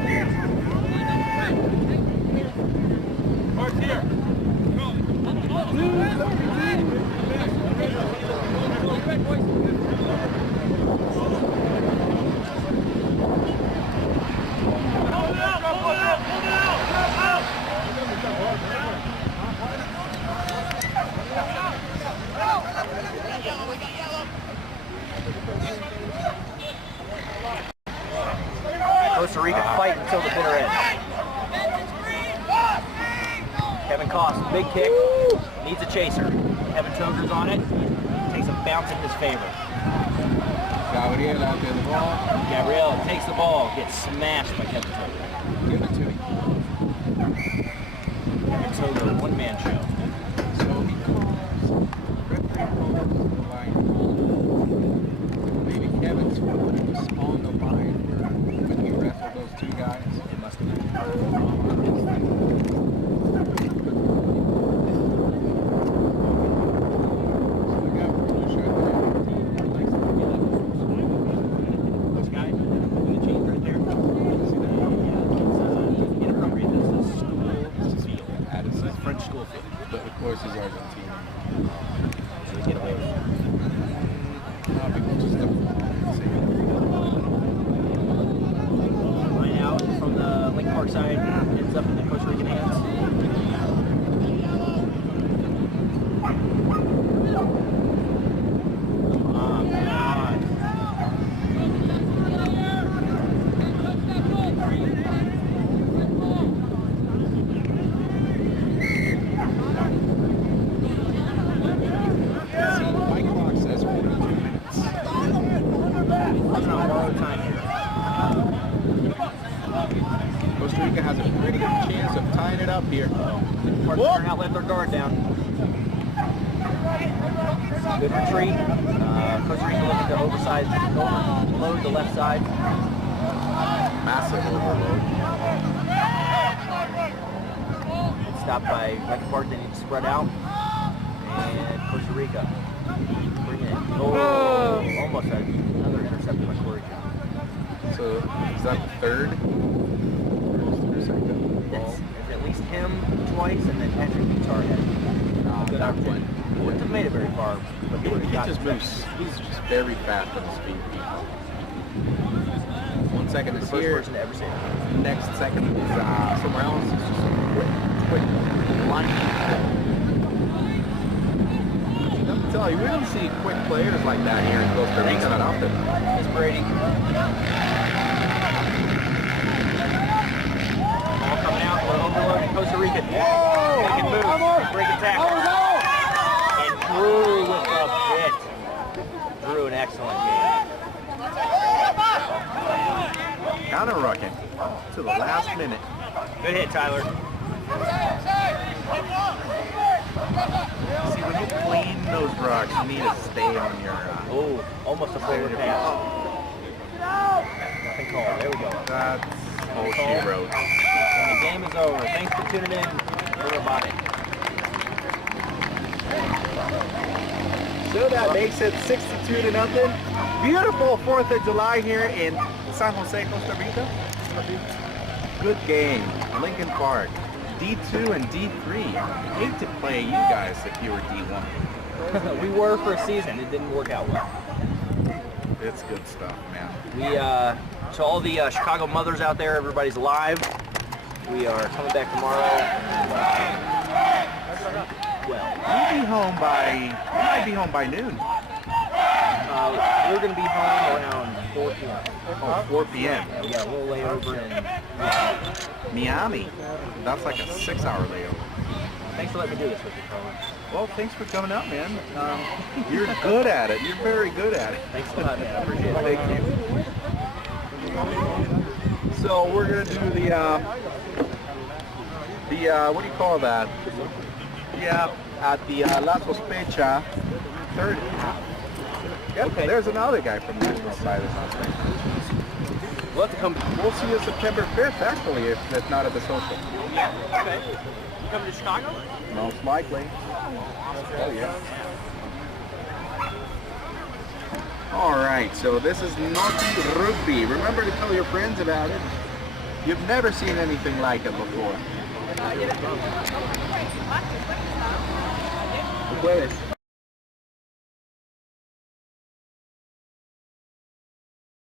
Costa Rica fight until the bitter end. Kevin Koss, big kick, needs a chaser. Kevin Toger's on it, takes a bounce in his favor. Gabriel out there the ball. Gabriel takes the ball, gets smashed by Kevin Toger. Give it to him. Kevin Toger, one-man show. So he calls. Referee calls the line. Maybe Kevin's foot was on the line when he wrestled those two guys. It must have been. This guy in the jeans right there. See that? Yeah, inappropriate. This is school field. This is French school field. But of course he's Argentine. So they get away with it. People just don't see Line out from the Lincoln Park side, ends up in the Costa Rican hands. Come on. My clock says 42 minutes. That's not borrowed time here. Costa Rica has a pretty good chance of tying it up here. Park turn out, let their guard down. Good retreat. Costa Rica looking to overload the left side. Massive overload. Stopped by Lincoln Park, they need to spread out. And Costa Rica bringing it. Oh, almost another interception by Costa Rica. So is that the third? First or second ball? It's at least him twice, and then Patrick beats our head. Good opportunity. Wouldn't have made it very far, but they would have He got just it. moves. He's just very fast on his feet. 1 second The is first here. person to ever say that. Next second is somewhere else. It's just quick line. Let me tell you, we don't see quick players like that here in Costa Rica that often. It's Brady. Ball coming out. We're overloading Costa Rica. Making moves. Breaking tackle. And Drew with the bit. Drew, an excellent game. Counter-rucking to the last minute. Good hit, Tyler. See, when you clean those rucks, you need to stay on your... Oh, almost a forward pass. Nothing called. There we go. That's all she wrote. And the game is over. Thanks for tuning in. We're robotic. So that makes it 62-0. Beautiful 4th of July here in San Jose, Costa Rica. Good game. Lincoln Park. D2 and D3. Hate to play you guys if you were D1. We were for a season. It didn't work out well. It's good stuff, man. We, to all the Chicago mothers out there, everybody's alive. We are coming back tomorrow. Well, You might be home by noon. we're going to be home around 4 p.m. Oh, 4 p.m. We got a little layover in. Miami. That's like a 6-hour layover. Thanks for letting me do this with you, Carlos. Well, thanks for coming out, man. You're good at it. You're very good at it. Thanks a lot, man. I appreciate it. Thank you. So we're gonna do the what do you call that? Yeah, at the La Sospecha 30. Yep, Okay. there's another guy from the national side of La Sospecha. We'll have to come. We'll see you September 5th, actually, if not at the social. Okay. You coming to Chicago? Most likely. Oh, yeah. All right, so this is NotiRugby. Remember to tell your friends about it. You've never seen anything like it before.